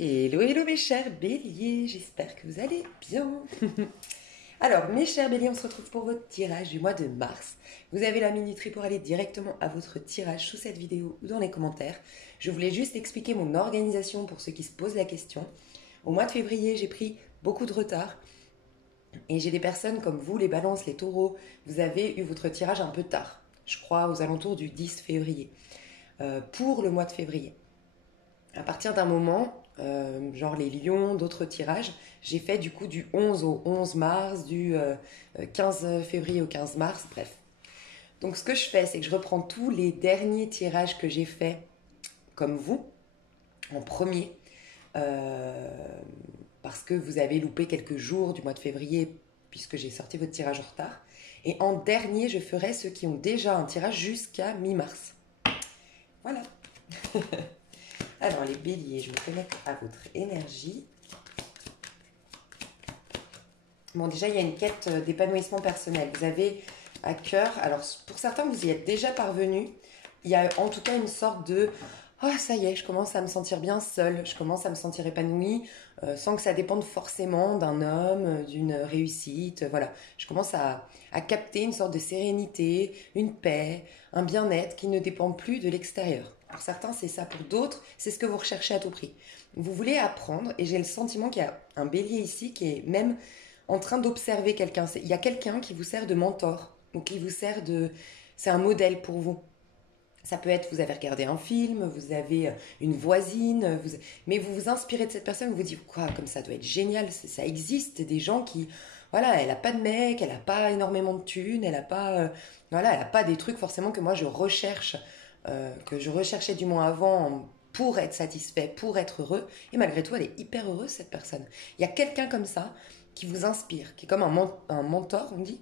Hello, hello mes chers béliers, j'espère que vous allez bien. Alors, mes chers béliers, on se retrouve pour votre tirage du mois de mars. Vous avez la minuterie pour aller directement à votre tirage sous cette vidéo ou dans les commentaires. Je voulais juste expliquer mon organisation pour ceux qui se posent la question. Au mois de février, j'ai pris beaucoup de retard. Et j'ai des personnes comme vous, les balances, les taureaux, vous avez eu votre tirage un peu tard. Je crois aux alentours du 10 février. Pour le mois de février. À partir d'un moment, genre les lions, d'autres tirages, j'ai fait du coup du 11 au 11 mars, du 15 février au 15 mars, bref. Donc ce que je fais, c'est que je reprends tous les derniers tirages que j'ai faits, comme vous, en premier, parce que vous avez loupé quelques jours du mois de février, puisque j'ai sorti votre tirage en retard. Et en dernier, je ferai ceux qui ont déjà un tirage jusqu'à mi-mars. Voilà. Alors les béliers, je me connecte à votre énergie. Bon, déjà, il y a une quête d'épanouissement personnel. Vous avez à cœur, alors pour certains, vous y êtes déjà parvenus. Il y a en tout cas une sorte de « ça y est, je commence à me sentir bien seule, je commence à me sentir épanouie, sans que ça dépende forcément d'un homme, d'une réussite. » Voilà, je commence à capter une sorte de sérénité, une paix, un bien-être qui ne dépend plus de l'extérieur. Pour certains, c'est ça. Pour d'autres, c'est ce que vous recherchez à tout prix. Vous voulez apprendre, et j'ai le sentiment qu'il y a un bélier ici qui est même en train d'observer quelqu'un. Il y a quelqu'un qui vous sert de mentor, ou qui vous sert de... C'est un modèle pour vous. Ça peut être, vous avez regardé un film, vous avez une voisine, mais vous vous inspirez de cette personne, vous vous dites, quoi, comme ça doit être génial, ça existe, des gens qui, voilà, elle n'a pas de mec, elle n'a pas énormément de thunes, elle n'a pas, voilà, elle n'a pas des trucs forcément que moi je recherche, que je recherchais du moins avant pour être satisfait, pour être heureux, et malgré tout, elle est hyper heureuse, cette personne. Il y a quelqu'un comme ça qui vous inspire, qui est comme un mentor, on dit,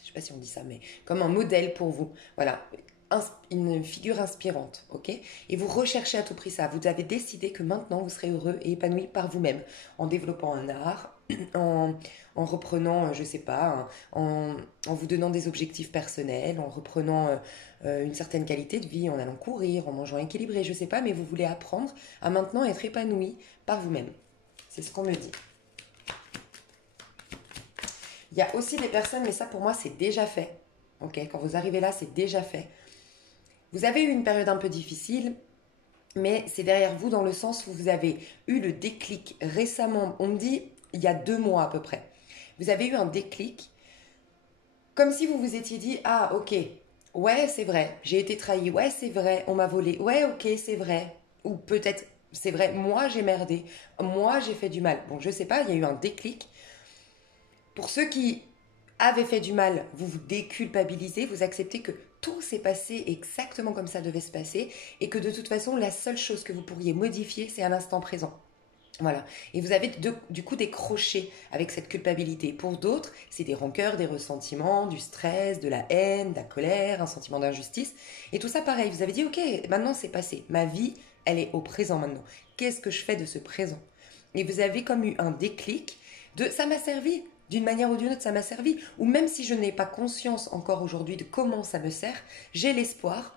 je sais pas si on dit ça, mais comme un modèle pour vous. Voilà, une figure inspirante, ok? Et vous recherchez à tout prix ça. Vous avez décidé que maintenant vous serez heureux et épanoui par vous-même, en développant un art, en reprenant, je sais pas, en vous donnant des objectifs personnels, en reprenant une certaine qualité de vie, en allant courir, en mangeant équilibré, je sais pas, mais vous voulez apprendre à maintenant être épanoui par vous-même. C'est ce qu'on me dit. Il y a aussi des personnes, mais ça pour moi c'est déjà fait. Ok, quand vous arrivez là, c'est déjà fait. Vous avez eu une période un peu difficile, mais c'est derrière vous dans le sens où vous avez eu le déclic récemment. On me dit il y a 2 mois à peu près. Vous avez eu un déclic, comme si vous vous étiez dit ah ok, ouais c'est vrai, j'ai été trahi, ouais c'est vrai, on m'a volé, ouais ok c'est vrai, ou peut-être c'est vrai, moi j'ai merdé, moi j'ai fait du mal. Bon je sais pas, il y a eu un déclic. Pour ceux qui avaient fait du mal, vous vous déculpabilisez, vous acceptez que tout s'est passé exactement comme ça devait se passer et que de toute façon, la seule chose que vous pourriez modifier, c'est à l'instant présent. Voilà. Et vous avez du coup décroché avec cette culpabilité. Pour d'autres, c'est des rancœurs, des ressentiments, du stress, de la haine, de la colère, un sentiment d'injustice. Et tout ça, pareil. Vous avez dit, ok, maintenant c'est passé. Ma vie, elle est au présent maintenant. Qu'est-ce que je fais de ce présent? Et vous avez comme eu un déclic de ça m'a servi. D'une manière ou d'une autre, ça m'a servi. Ou même si je n'ai pas conscience encore aujourd'hui de comment ça me sert, j'ai l'espoir,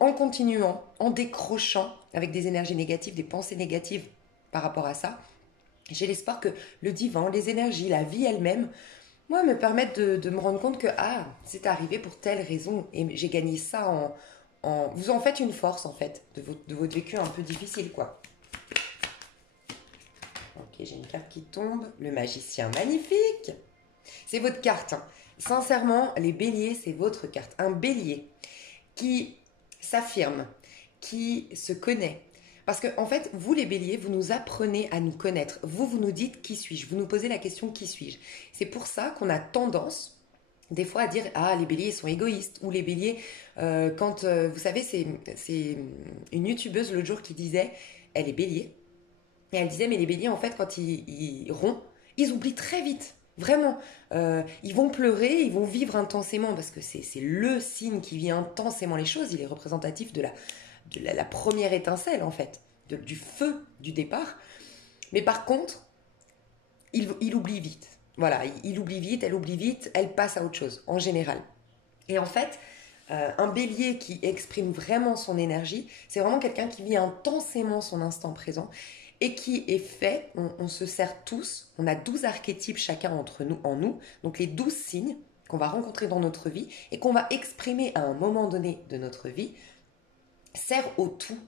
en continuant, en décrochant avec des énergies négatives, des pensées négatives par rapport à ça, j'ai l'espoir que le divan, les énergies, la vie elle-même, moi, me permettent de me rendre compte que c'est arrivé pour telle raison et j'ai gagné ça vous en faites une force en fait de votre vécu un peu difficile quoi. Ok, j'ai une carte qui tombe, le magicien, magnifique. C'est votre carte. Hein. Sincèrement, les béliers, c'est votre carte. Un bélier qui s'affirme, qui se connaît. Parce que, en fait, vous les béliers, vous nous apprenez à nous connaître. Vous nous dites qui suis-je. Vous nous posez la question qui suis-je. C'est pour ça qu'on a tendance, des fois, à dire les béliers sont égoïstes. Ou les béliers, vous savez, c'est une youtubeuse l'autre jour qui disait, elle est bélier. Et elle disait, mais les béliers, en fait, quand ils rompent, ils oublient très vite. Vraiment. Ils vont pleurer, ils vont vivre intensément, parce que c'est le signe qui vit intensément les choses. Il est représentatif de la première étincelle, en fait, du feu du départ. Mais par contre, il oublie vite. Voilà, il oublie vite, elle passe à autre chose, en général. Et en fait, Un bélier qui exprime vraiment son énergie, c'est vraiment quelqu'un qui vit intensément son instant présent et qui est fait, on se sert tous, on a 12 archétypes chacun entre nous, en nous, donc les 12 signes qu'on va rencontrer dans notre vie et qu'on va exprimer à un moment donné de notre vie, sert au tout.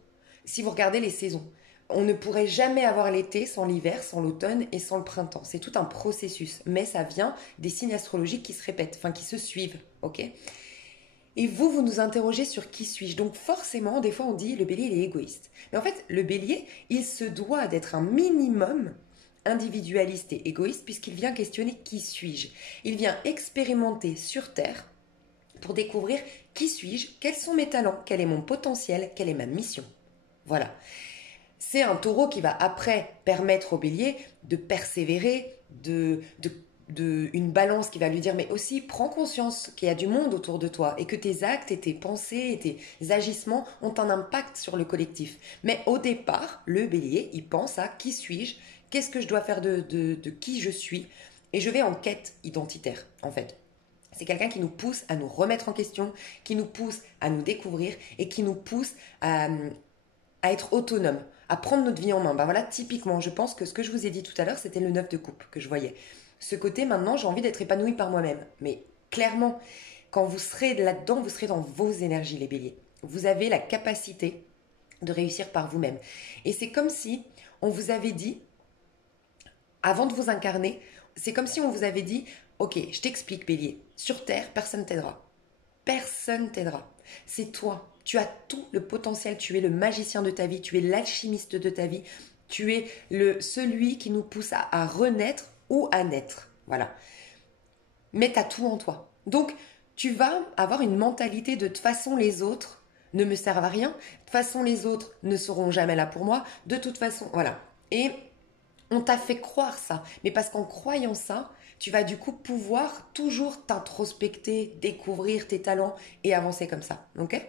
Si vous regardez les saisons, on ne pourrait jamais avoir l'été sans l'hiver, sans l'automne et sans le printemps. C'est tout un processus, mais ça vient des signes astrologiques qui se répètent, enfin qui se suivent, ok? Et vous nous interrogez sur qui suis-je. Donc forcément, des fois on dit le bélier il est égoïste. Mais en fait, le bélier, il se doit d'être un minimum individualiste et égoïste puisqu'il vient questionner qui suis-je. Il vient expérimenter sur Terre pour découvrir qui suis-je, quels sont mes talents, quel est mon potentiel, quelle est ma mission. Voilà. C'est un taureau qui va après permettre au bélier de persévérer, une balance qui va lui dire mais aussi prends conscience qu'il y a du monde autour de toi et que tes actes et tes pensées et tes agissements ont un impact sur le collectif. Mais au départ, le bélier, il pense à qui suis-je, qu'est-ce que je dois faire de qui je suis et je vais en quête identitaire en fait. C'est quelqu'un qui nous pousse à nous remettre en question, qui nous pousse à nous découvrir et qui nous pousse à être autonome, à prendre notre vie en main. Ben voilà, typiquement, je pense que ce que je vous ai dit tout à l'heure, c'était le 9 de coupe que je voyais. Ce côté, maintenant, j'ai envie d'être épanouie par moi-même. Mais clairement, quand vous serez là-dedans, vous serez dans vos énergies, les béliers. Vous avez la capacité de réussir par vous-même. Et c'est comme si on vous avait dit, avant de vous incarner, c'est comme si on vous avait dit, ok, je t'explique, bélier, sur Terre, personne t'aidera. Personne t'aidera. C'est toi. Tu as tout le potentiel. Tu es le magicien de ta vie. Tu es l'alchimiste de ta vie. Tu es celui qui nous pousse à renaître ou à naître. Voilà. Mais tu as tout en toi. Donc, tu vas avoir une mentalité de toute façon, les autres ne me servent à rien. De toute façon, les autres ne seront jamais là pour moi. De toute façon, voilà. Et on t'a fait croire ça. Mais parce qu'en croyant ça, tu vas du coup pouvoir toujours t'introspecter, découvrir tes talents et avancer comme ça. Ok ?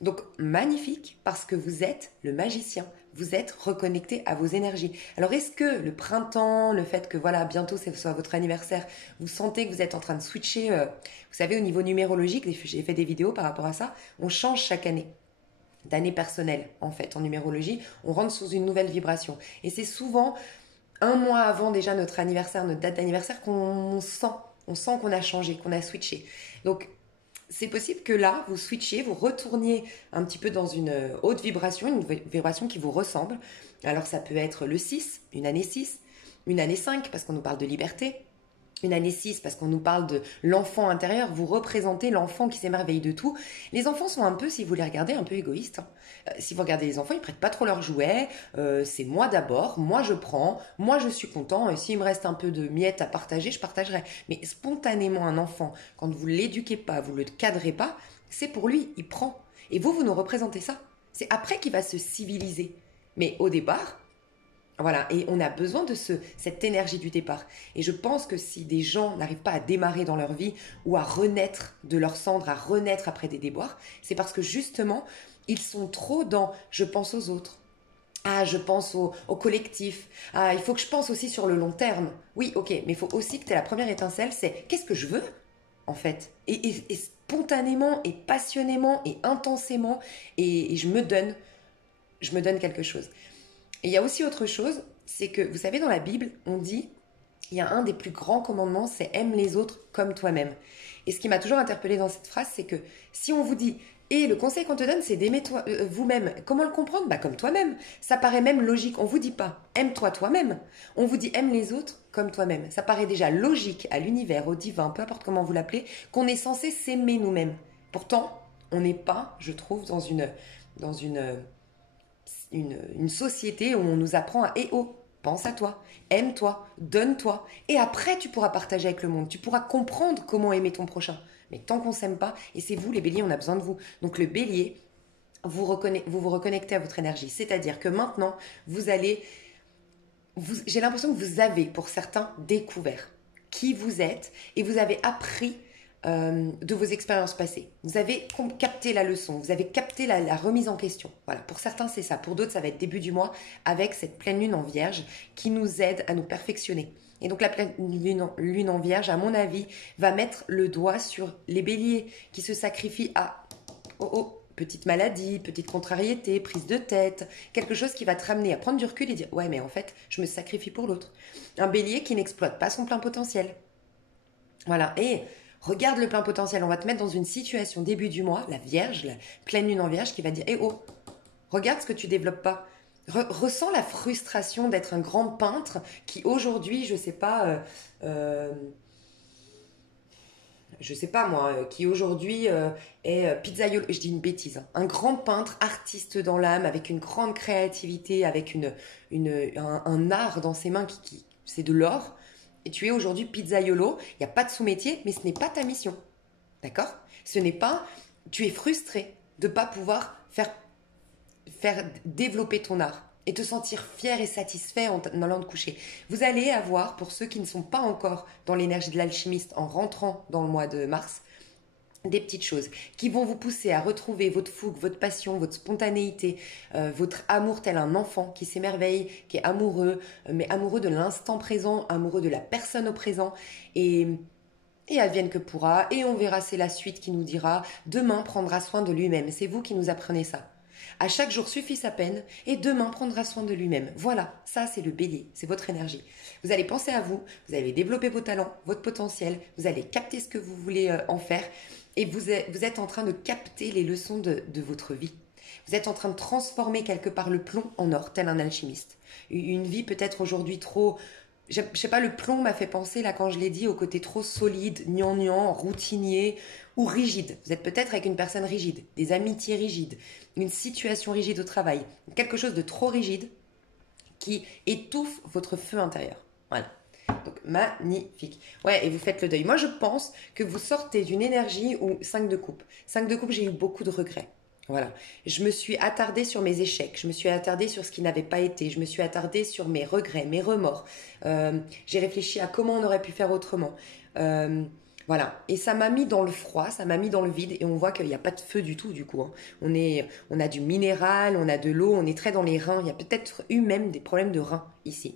Donc magnifique parce que vous êtes le magicien, vous êtes reconnecté à vos énergies. Alors est-ce que le printemps, le fait que voilà bientôt ce soit votre anniversaire, vous sentez que vous êtes en train de switcher, vous savez au niveau numérologique, j'ai fait des vidéos par rapport à ça, on change chaque année d'année personnelle en fait en numérologie, on rentre sous une nouvelle vibration et c'est souvent un mois avant déjà notre anniversaire, notre date d'anniversaire qu'on sent, on sent qu'on a changé, qu'on a switché. Donc c'est possible que là, vous switchiez, vous retourniez un petit peu dans une haute vibration, une vibration qui vous ressemble. Alors ça peut être le 6, une année 6, une année 5, parce qu'on nous parle de liberté, une année 6, parce qu'on nous parle de l'enfant intérieur. Vous représentez l'enfant qui s'émerveille de tout. Les enfants sont un peu, si vous les regardez, un peu égoïstes. Si vous regardez les enfants, ils prêtent pas trop leurs jouets. C'est moi d'abord, moi je prends, moi je suis content. Et s'il me reste un peu de miettes à partager, je partagerai. Mais spontanément, un enfant, quand vous l'éduquez pas, vous le cadrez pas, c'est pour lui, il prend. Et vous nous représentez ça. C'est après qu'il va se civiliser. Mais au départ, voilà, et on a besoin de cette énergie du départ. Et je pense que si des gens n'arrivent pas à démarrer dans leur vie ou à renaître de leurs cendres, à renaître après des déboires, c'est parce que justement, ils sont trop dans « je pense aux autres ». Ah, je pense au collectif. Ah, il faut que je pense aussi sur le long terme. Oui, ok, mais il faut aussi que tu aies la première étincelle, c'est qu'est-ce que je veux en fait et spontanément et passionnément et intensément et je me donne quelque chose. Et il y a aussi autre chose, c'est que, vous savez, dans la Bible, on dit, il y a un des plus grands commandements, c'est « aime les autres comme toi-même ». Et ce qui m'a toujours interpellée dans cette phrase, c'est que si on vous dit « et le conseil qu'on te donne, c'est d'aimer vous-même », comment le comprendre ? Bah comme toi-même. Ça paraît même logique. On ne vous dit pas « aime-toi toi-même ». On vous dit « aime les autres comme toi-même ». Ça paraît déjà logique à l'univers, au divin, peu importe comment vous l'appelez, qu'on est censé s'aimer nous-mêmes. Pourtant, on n'est pas, je trouve, dans une société où on nous apprend à « eh oh, pense à toi, aime-toi, donne-toi ». Et après, tu pourras partager avec le monde, tu pourras comprendre comment aimer ton prochain. Mais tant qu'on ne s'aime pas, et c'est vous les béliers, on a besoin de vous. Donc le bélier, vous vous reconnectez à votre énergie. C'est-à-dire que maintenant, j'ai l'impression que vous avez, pour certains, découvert qui vous êtes et vous avez appris de vos expériences passées. Vous avez capté la leçon, vous avez capté la remise en question. Voilà, pour certains c'est ça, pour d'autres ça va être début du mois avec cette pleine lune en vierge qui nous aide à nous perfectionner, Et donc la pleine lune en vierge, à mon avis, va mettre le doigt sur les béliers qui se sacrifient à oh, oh, petite maladie, petite contrariété, prise de tête, quelque chose qui va te ramener à prendre du recul et dire ouais mais en fait je me sacrifie pour l'autre. Un bélier qui n'exploite pas son plein potentiel. Voilà, et regarde le plein potentiel, on va te mettre dans une situation début du mois, la vierge, la pleine lune en vierge qui va dire eh oh, regarde ce que tu développes pas. Ressens la frustration d'être un grand peintre qui aujourd'hui, je sais pas moi, qui aujourd'hui est pizzaiolo, je dis une bêtise, hein. Un grand peintre, artiste dans l'âme, avec une grande créativité, avec un art dans ses mains c'est de l'or. Et tu es aujourd'hui pizzaiolo, il n'y a pas de sous-métier, mais ce n'est pas ta mission. D'accord? Ce n'est pas, tu es frustré de ne pas pouvoir faire développer ton art et te sentir fier et satisfait en allant te coucher. Vous allez avoir, pour ceux qui ne sont pas encore dans l'énergie de l'alchimiste en rentrant dans le mois de mars, des petites choses qui vont vous pousser à retrouver votre fougue, votre passion, votre spontanéité, votre amour tel un enfant qui s'émerveille, qui est amoureux, mais amoureux de l'instant présent, amoureux de la personne au présent. Et advienne que pourra, et on verra, c'est la suite qui nous dira, demain prendra soin de lui-même. C'est vous qui nous apprenez ça. À chaque jour suffit sa peine, et demain prendra soin de lui-même. Voilà, ça c'est le bélier, c'est votre énergie. Vous allez penser à vous, vous allez développer vos talents, votre potentiel, vous allez capter ce que vous voulez en faire, et vous êtes en train de capter les leçons de votre vie. Vous êtes en train de transformer quelque part le plomb en or, tel un alchimiste. Une vie peut-être aujourd'hui trop... Je sais pas, le plomb m'a fait penser, là, quand je l'ai dit, au côté trop solide, gnangnan, routinier ou rigide. Vous êtes peut-être avec une personne rigide, des amitiés rigides, une situation rigide au travail, quelque chose de trop rigide qui étouffe votre feu intérieur. Voilà. Donc, magnifique. Ouais, et vous faites le deuil. Moi, je pense que vous sortez d'une énergie où 5 de coupe. 5 de coupe, j'ai eu beaucoup de regrets. Voilà. Je me suis attardée sur mes échecs, je me suis attardée sur ce qui n'avait pas été, je me suis attardée sur mes regrets, mes remords. J'ai réfléchi à comment on aurait pu faire autrement. Voilà. Et ça m'a mis dans le froid, ça m'a mis dans le vide, et on voit qu'il n'y a pas de feu du tout, du coup, hein. On a du minéral, on a de l'eau, on est très dans les reins. Il y a peut-être eu même des problèmes de reins ici.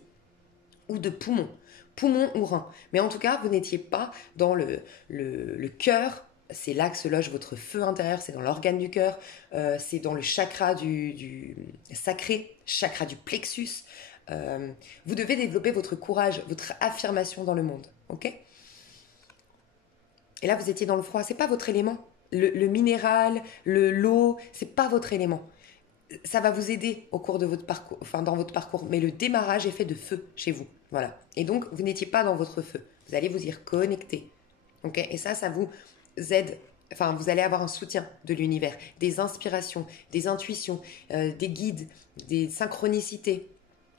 Ou de poumons. Poumons ou reins. Mais en tout cas, vous n'étiez pas dans le cœur. C'est là que se loge votre feu intérieur, c'est dans l'organe du cœur, c'est dans le chakra du sacré, chakra du plexus. Vous devez développer votre courage, votre affirmation dans le monde, ok? Et là, vous étiez dans le froid, c'est pas votre élément. Le minéral, l'eau, c'est pas votre élément. Ça va vous aider au cours de votre parcours, enfin dans votre parcours, mais le démarrage est fait de feu chez vous, voilà. Et donc, vous n'étiez pas dans votre feu. Vous allez vous y reconnecter, ok? Et ça vous aide, enfin vous allez avoir un soutien de l'univers, des inspirations, des intuitions, des guides, des synchronicités.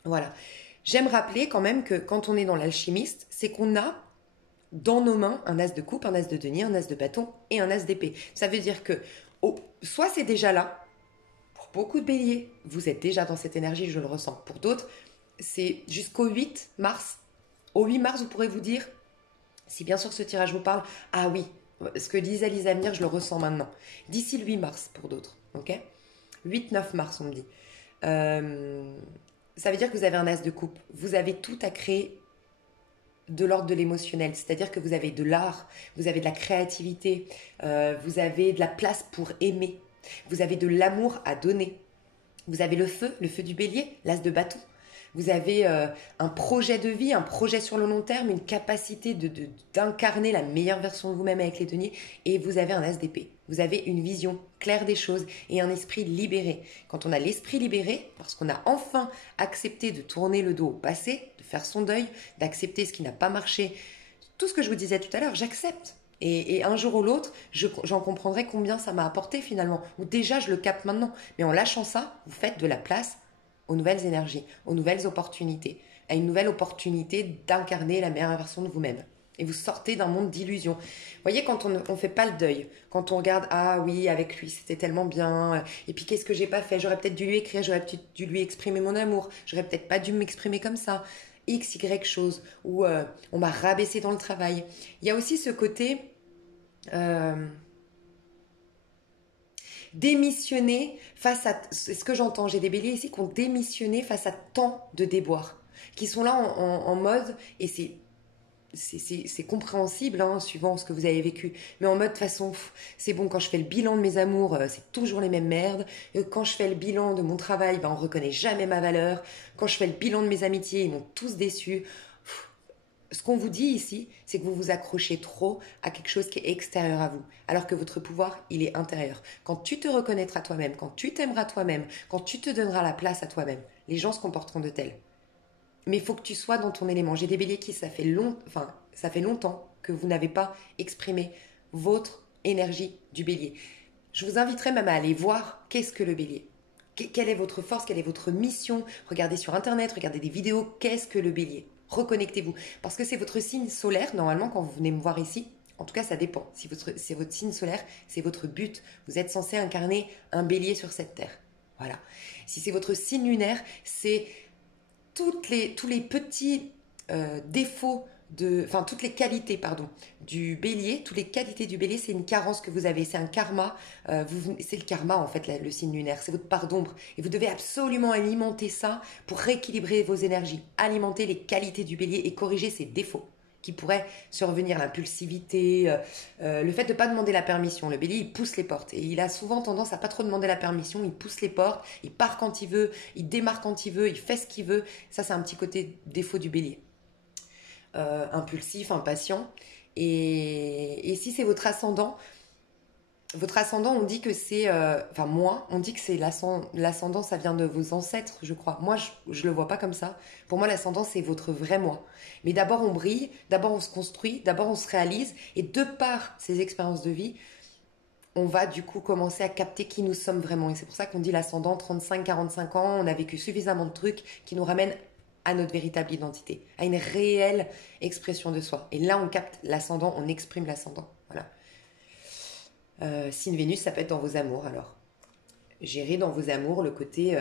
Voilà. J'aime rappeler quand même que quand on est dans l'alchimiste, c'est qu'on a dans nos mains un as de coupe, un as de denier, un as de bâton et un as d'épée. Ça veut dire que soit c'est déjà là, pour beaucoup de béliers, vous êtes déjà dans cette énergie, je le ressens. Pour d'autres, c'est jusqu'au 8 mars. Au 8 mars, vous pourrez vous dire, si bien sûr ce tirage vous parle, ah oui, ce que disait Lisa Venir, je le ressens maintenant. D'ici le 8 mars pour d'autres, ok? 8-9 mars, on me dit. Ça veut dire que vous avez un as de coupe. Vous avez tout à créer de l'ordre de l'émotionnel. C'est-à-dire que vous avez de l'art, vous avez de la créativité, vous avez de la place pour aimer, vous avez de l'amour à donner. Vous avez le feu du bélier, l'as de bâton. Vous avez un projet de vie, un projet sur le long terme, une capacité d'incarner la meilleure version de vous-même avec les deniers. Et vous avez un as d'épée. Vous avez une vision claire des choses et un esprit libéré. Quand on a l'esprit libéré, parce qu'on a enfin accepté de tourner le dos au passé, de faire son deuil, d'accepter ce qui n'a pas marché, tout ce que je vous disais tout à l'heure, j'accepte. Et un jour ou l'autre, j'en comprendrai combien ça m'a apporté finalement. Ou déjà, je le capte maintenant. Mais en lâchant ça, vous faites de la place aux nouvelles énergies, aux nouvelles opportunités, à une nouvelle opportunité d'incarner la meilleure version de vous-même. Et vous sortez d'un monde d'illusions. Vous voyez, quand on ne fait pas le deuil, quand on regarde, ah oui, avec lui, c'était tellement bien, et puis qu'est-ce que j'ai pas fait? J'aurais peut-être dû lui écrire, j'aurais peut-être dû lui exprimer mon amour, j'aurais peut-être pas dû m'exprimer comme ça. X, Y chose, ou on m'a rabaissé dans le travail. Il y a aussi ce côté... démissionner face à... C'est ce que j'entends, j'ai des béliers ici qui ont démissionné face à tant de déboires. qui sont là en mode, et c'est compréhensible, hein, suivant ce que vous avez vécu, mais en mode de façon, c'est bon, quand je fais le bilan de mes amours, c'est toujours les mêmes merdes. Quand je fais le bilan de mon travail, on reconnaît jamais ma valeur. Quand je fais le bilan de mes amitiés, ils m'ont tous déçu. Ce qu'on vous dit ici, c'est que vous vous accrochez trop à quelque chose qui est extérieur à vous, alors que votre pouvoir, il est intérieur. Quand tu te reconnaîtras toi-même, quand tu t'aimeras toi-même, quand tu te donneras la place à toi-même, les gens se comporteront de tels. Mais il faut que tu sois dans ton élément. J'ai des béliers qui, ça fait longtemps que vous n'avez pas exprimé votre énergie du bélier. Je vous inviterai même à aller voir qu'est-ce que le bélier. Quelle est votre force, quelle est votre mission. Regardez sur Internet, regardez des vidéos. Qu'est-ce que le bélier? Reconnectez-vous. Parce que c'est votre signe solaire, normalement, quand vous venez me voir ici. En tout cas, ça dépend. Si c'est votre signe solaire, c'est votre but. Vous êtes censé incarner un bélier sur cette terre. Voilà. Si c'est votre signe lunaire, c'est tous les petits défauts, toutes les qualités, du bélier, toutes les qualités du bélier, c'est une carence que vous avez, c'est un karma, c'est le karma en fait, le signe lunaire, c'est votre part d'ombre, et vous devez absolument alimenter ça pour rééquilibrer vos énergies, alimenter les qualités du bélier et corriger ses défauts qui pourraient survenir, l'impulsivité, le fait de ne pas demander la permission. Le bélier, il pousse les portes. Et il a souvent tendance à pas trop demander la permission. Il pousse les portes, il part quand il veut, il démarre quand il veut, il fait ce qu'il veut. Ça, c'est un petit côté défaut du bélier. Impulsif, impatient. Et si c'est votre ascendant, on dit que c'est... on dit que c'est l'ascendant, ça vient de vos ancêtres, je crois. Moi, je le vois pas comme ça. Pour moi, l'ascendant, c'est votre vrai moi. Mais d'abord, on brille, d'abord, on se construit, d'abord, on se réalise. Et de par ces expériences de vie, on va du coup commencer à capter qui nous sommes vraiment. Et c'est pour ça qu'on dit l'ascendant, 35-45 ans, on a vécu suffisamment de trucs qui nous ramènent à notre véritable identité, à une réelle expression de soi. Et là, on capte l'ascendant, on exprime l'ascendant. Voilà. Signe Vénus, ça peut être dans vos amours alors. Gérez dans vos amours le côté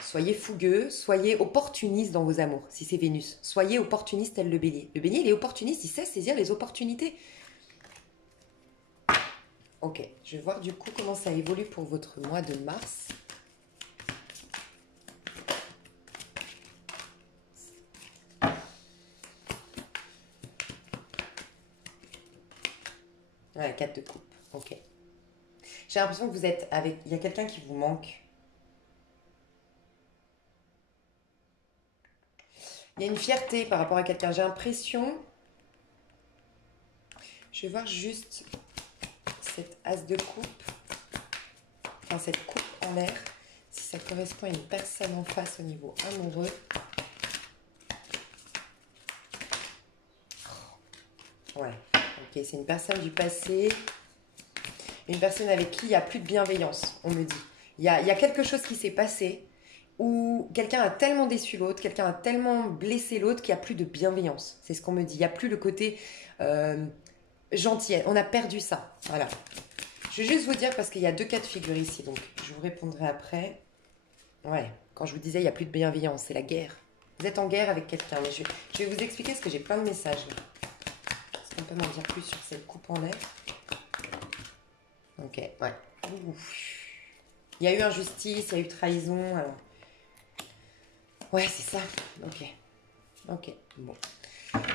soyez fougueux, soyez opportuniste dans vos amours, si c'est Vénus. Soyez opportuniste tel le bélier. Le bélier, il est opportuniste, il sait saisir les opportunités. Ok, je vais voir du coup comment ça évolue pour votre mois de mars. Ouais, 4 de coupe, ok. J'ai l'impression que vous êtes avec... Il y a quelqu'un qui vous manque. Il y a une fierté par rapport à quelqu'un. J'ai l'impression... Je vais voir juste cette as de coupe. Enfin, cette coupe en l'air. Si ça correspond à une personne en face au niveau amoureux. Ouais, ok. C'est une personne du passé. Une personne avec qui il n'y a plus de bienveillance, on me dit. Il y a quelque chose qui s'est passé où quelqu'un a tellement déçu l'autre, quelqu'un a tellement blessé l'autre qu'il n'y a plus de bienveillance. C'est ce qu'on me dit. Il n'y a plus le côté gentil. On a perdu ça. Voilà. Je vais juste vous dire, parce qu'il y a 2 cas de figure ici, donc je vous répondrai après. Ouais, quand je vous disais il n'y a plus de bienveillance, c'est la guerre. Vous êtes en guerre avec quelqu'un, mais je vais vous expliquer parce que j'ai plein de messages. Est-ce qu'on peut m'en dire plus sur cette coupe en l'air? Ok, ouais. Ouf. Il y a eu injustice, il y a eu trahison. Alors... Ouais, c'est ça. Ok, bon.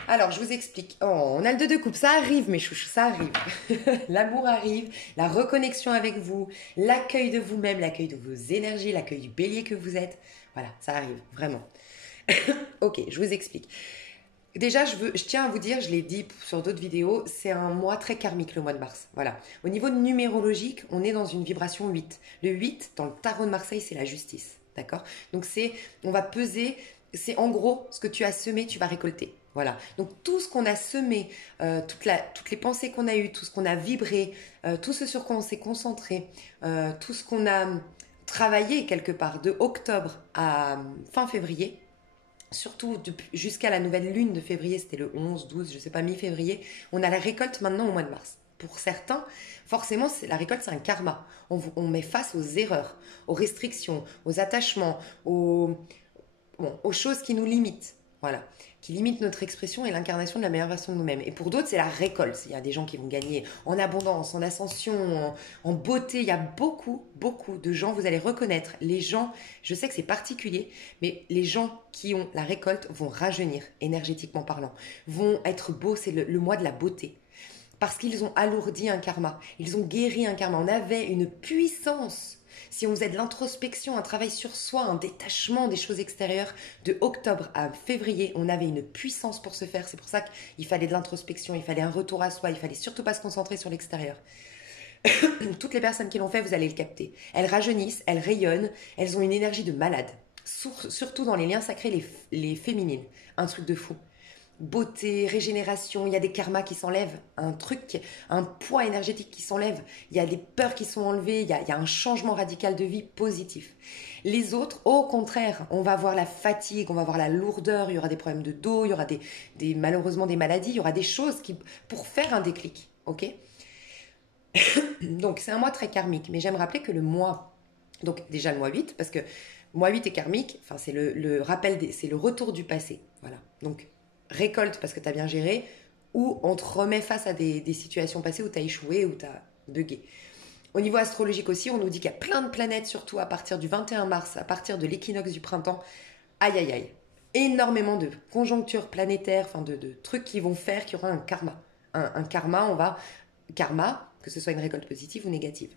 Alors, je vous explique. Oh, on a le 2 de coupe. Ça arrive, mes chouchous, ça arrive. L'amour arrive, la reconnexion avec vous, l'accueil de vous-même, l'accueil de vos énergies, l'accueil du bélier que vous êtes. Voilà, ça arrive, vraiment. Ok, je vous explique. Déjà, je tiens à vous dire, je l'ai dit sur d'autres vidéos, c'est un mois très karmique le mois de mars. Voilà. Au niveau numérologique, on est dans une vibration 8. Le 8, dans le tarot de Marseille, c'est la justice. D'accord? Donc, on va peser, c'est en gros, ce que tu as semé, tu vas récolter. Voilà. Donc, tout ce qu'on a semé, toutes les pensées qu'on a eues, tout ce qu'on a vibré, tout ce sur quoi on s'est concentré, tout ce qu'on a travaillé quelque part de octobre à fin février, surtout jusqu'à la nouvelle lune de février, c'était le 11, 12, je ne sais pas, mi-février, on a la récolte maintenant au mois de mars. Pour certains, forcément, la récolte, c'est un karma. On met face aux erreurs, aux restrictions, aux attachements, aux choses qui nous limitent. Voilà. Qui limite notre expression et l'incarnation de la meilleure version de nous-mêmes. Et pour d'autres, c'est la récolte. Il y a des gens qui vont gagner en abondance, en ascension, en beauté. Il y a beaucoup, beaucoup de gens, vous allez reconnaître. Les gens, je sais que c'est particulier, mais les gens qui ont la récolte vont rajeunir, énergétiquement parlant. Vont être beaux, c'est le mois de la beauté. Parce qu'ils ont alourdi un karma. Ils ont guéri un karma. On avait une puissance. Si on faisait de l'introspection, un travail sur soi, un détachement des choses extérieures, de octobre à février, on avait une puissance pour se faire. C'est pour ça qu'il fallait de l'introspection, il fallait un retour à soi, il fallait surtout pas se concentrer sur l'extérieur. Toutes les personnes qui l'ont fait, vous allez le capter. Elles rajeunissent, elles rayonnent, elles ont une énergie de malade. Surtout dans les liens sacrés, les féminines. Un truc de fou. Beauté, régénération, il y a des karmas qui s'enlèvent, un poids énergétique qui s'enlève, il y a des peurs qui sont enlevées, il y a un changement radical de vie positif. Les autres, au contraire, on va avoir la fatigue, on va avoir la lourdeur, il y aura des problèmes de dos, il y aura malheureusement des maladies, il y aura des choses pour faire un déclic, ok? Donc c'est un mois très karmique, mais j'aime rappeler que le mois, donc déjà le mois 8, parce que mois 8 est karmique, enfin c'est le rappel, c'est le retour du passé, voilà, donc récolte parce que tu as bien géré, ou on te remet face à des situations passées où tu as échoué, où tu as bugué. Au niveau astrologique aussi, on nous dit qu'il y a plein de planètes, surtout à partir du 21 mars, à partir de l'équinoxe du printemps. Aïe, aïe, aïe. Énormément de conjonctures planétaires, enfin de trucs qui vont faire qu'il y aura un karma. Un karma, karma, que ce soit une récolte positive ou négative.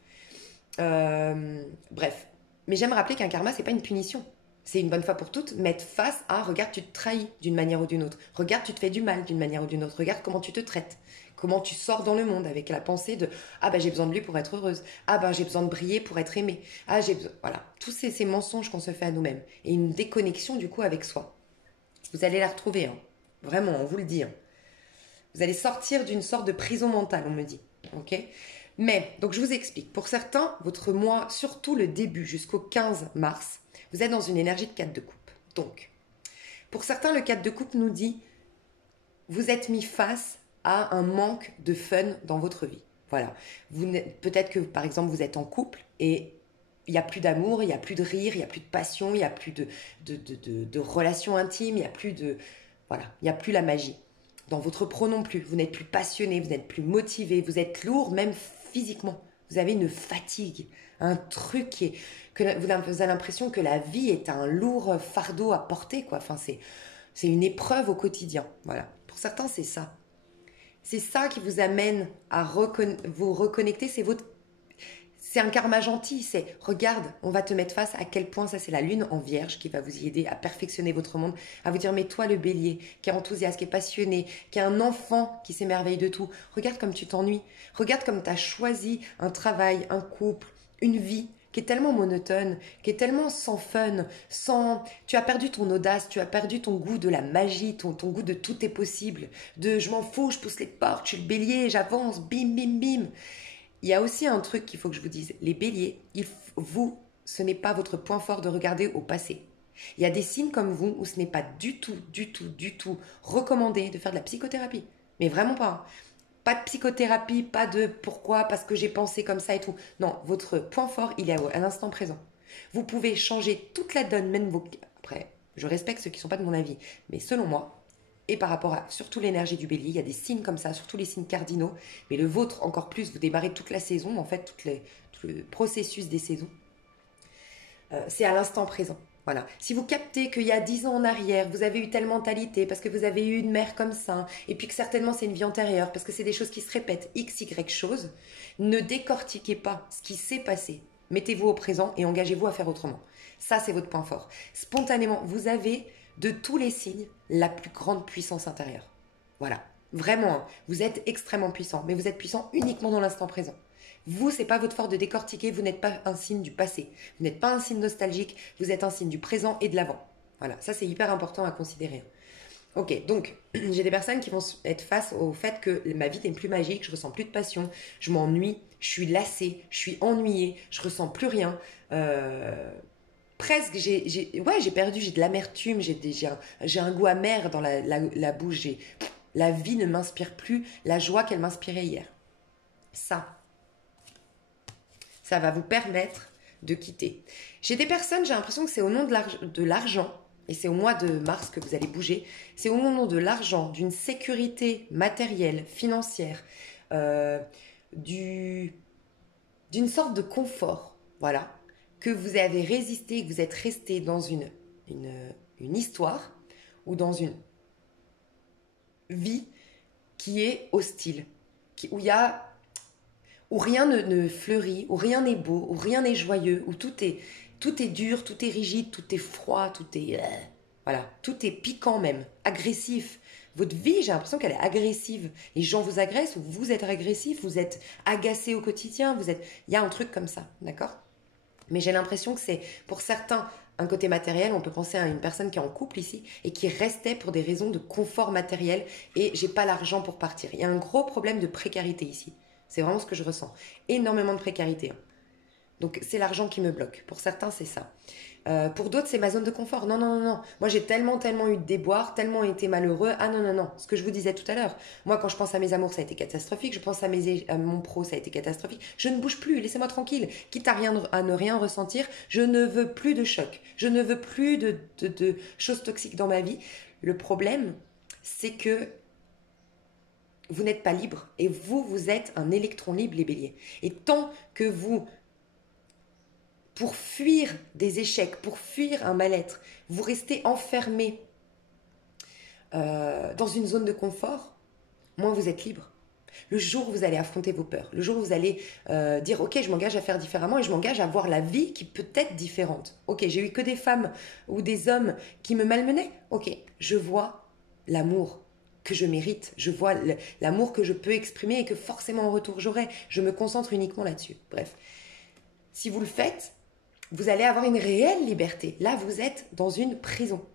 Bref. Mais j'aime rappeler qu'un karma, c'est pas une punition. C'est une bonne fois pour toutes, mettre face à, regarde, tu te trahis d'une manière ou d'une autre. Regarde, tu te fais du mal d'une manière ou d'une autre. Regarde comment tu te traites. Comment tu sors dans le monde avec la pensée de « Ah ben j'ai besoin de lui pour être heureuse. Ah ben j'ai besoin de briller pour être aimée. Ah j'ai besoin... » Voilà, tous ces mensonges qu'on se fait à nous-mêmes. Et une déconnexion du coup avec soi. Vous allez la retrouver, hein. Vraiment, on vous le dit. Hein. Vous allez sortir d'une sorte de prison mentale, on me dit. Ok ? Mais, donc je vous explique. Pour certains, votre mois, surtout le début jusqu'au 15 mars, vous êtes dans une énergie de 4 de coupe. Donc, pour certains, le 4 de coupe nous dit vous êtes mis face à un manque de fun dans votre vie. Voilà. Peut-être que, par exemple, vous êtes en couple et il n'y a plus d'amour, il n'y a plus de rire, il n'y a plus de passion, il n'y a plus de relations intimes, il n'y a plus de... Voilà, il n'y a plus la magie. Dans votre pro non plus, vous n'êtes plus passionné, vous n'êtes plus motivé, vous êtes lourd, même physiquement. Vous avez une fatigue, un truc que vous avez l'impression que la vie est un lourd fardeau à porter, quoi. Enfin, c'est une épreuve au quotidien. Voilà. Pour certains, c'est ça. C'est ça qui vous amène à vous reconnecter. C'est un karma gentil. C'est regarde, on va te mettre face à quel point ça, c'est la lune en vierge qui va vous y aider à perfectionner votre monde, à vous dire mais toi le bélier, qui est enthousiaste, qui est passionné, qui est un enfant qui s'émerveille de tout. Regarde comme tu t'ennuies. Regarde comme tu as choisi un travail, un couple, une vie qui est tellement monotone, qui est tellement sans fun, tu as perdu ton audace, tu as perdu ton goût de la magie, ton goût de tout est possible, de je m'en fous, je pousse les portes, je suis le bélier, j'avance, bim, bim, bim. Il y a aussi un truc qu'il faut que je vous dise, les béliers, ce n'est pas votre point fort de regarder au passé. Il y a des signes comme vous où ce n'est pas du tout, du tout, du tout recommandé de faire de la psychothérapie. Mais vraiment pas. Pas de psychothérapie, pas de pourquoi, parce que j'ai pensé comme ça et tout. Non, votre point fort, il est à l'instant présent. Vous pouvez changer toute la donne, même vos... Après, je respecte ceux qui ne sont pas de mon avis, mais selon moi, et par rapport à surtout l'énergie du bélier, il y a des signes comme ça, surtout les signes cardinaux, mais le vôtre encore plus, vous débarrez toute la saison, en fait, tout le processus des saisons. C'est à l'instant présent. Voilà. Si vous captez qu'il y a 10 ans en arrière, vous avez eu telle mentalité parce que vous avez eu une mère comme ça, et puis que certainement c'est une vie antérieure, parce que c'est des choses qui se répètent, x, y choses, ne décortiquez pas ce qui s'est passé. Mettez-vous au présent et engagez-vous à faire autrement. Ça, c'est votre point fort. Spontanément, vous avez, de tous les signes, la plus grande puissance intérieure. Voilà. Vraiment, vous êtes extrêmement puissant, mais vous êtes puissant uniquement dans l'instant présent. Vous, c'est pas votre force de décortiquer, vous n'êtes pas un signe du passé, vous n'êtes pas un signe nostalgique, vous êtes un signe du présent et de l'avant. Voilà, ça c'est hyper important à considérer. Ok, donc j'ai des personnes qui vont être face au fait que ma vie n'est plus magique, je ressens plus de passion, je m'ennuie, je suis lassée, je suis ennuyée, je ressens plus rien. Presque, j'ai perdu, j'ai de l'amertume, j'ai un goût amer dans la bouche, la vie ne m'inspire plus la joie qu'elle m'inspirait hier. Ça va vous permettre de quitter. J'ai des personnes, j'ai l'impression que c'est au nom de l'argent. et c'est au mois de mars que vous allez bouger, c'est au moment de l'argent, d'une sécurité matérielle, financière, d'une sorte de confort, voilà, que vous avez résisté, que vous êtes resté dans une histoire ou dans une vie qui est hostile, où rien ne fleurit, où rien n'est beau, où rien n'est joyeux, où tout est dur, tout est rigide, tout est froid, voilà, tout est piquant même, agressif. Votre vie, j'ai l'impression qu'elle est agressive. Les gens vous agressent ou vous êtes agressif, vous êtes agacé au quotidien, il y a un truc comme ça, d'accord? Mais j'ai l'impression que c'est, pour certains, un côté matériel. On peut penser à une personne qui est en couple ici et qui restait pour des raisons de confort matériel et j'ai pas l'argent pour partir. Il y a un gros problème de précarité ici. C'est vraiment ce que je ressens. Énormément de précarité. Donc c'est l'argent qui me bloque. Pour certains, c'est ça. Pour d'autres, c'est ma zone de confort. Non, non, non, non. Moi, j'ai tellement eu de déboires, tellement été malheureux. Ah non, non, non. Ce que je vous disais tout à l'heure. Moi, quand je pense à mes amours, ça a été catastrophique. Je pense à mon pro, ça a été catastrophique. Je ne bouge plus. Laissez-moi tranquille. Quitte à ne rien ressentir, je ne veux plus de choc. Je ne veux plus de choses toxiques dans ma vie. Le problème, c'est que vous n'êtes pas libre et vous êtes un électron libre, les béliers. Et tant que vous, pour fuir des échecs, pour fuir un mal-être, vous restez enfermé dans une zone de confort, moins vous êtes libre. Le jour où vous allez affronter vos peurs, le jour où vous allez dire « Ok, je m'engage à faire différemment et je m'engage à voir la vie qui peut être différente. Ok, j'ai eu que des femmes ou des hommes qui me malmenaient. Ok, je vois l'amour que je mérite, je vois l'amour que je peux exprimer et que forcément en retour j'aurai. Je me concentre uniquement là-dessus. Bref, si vous le faites, vous allez avoir une réelle liberté. Là, vous êtes dans une prison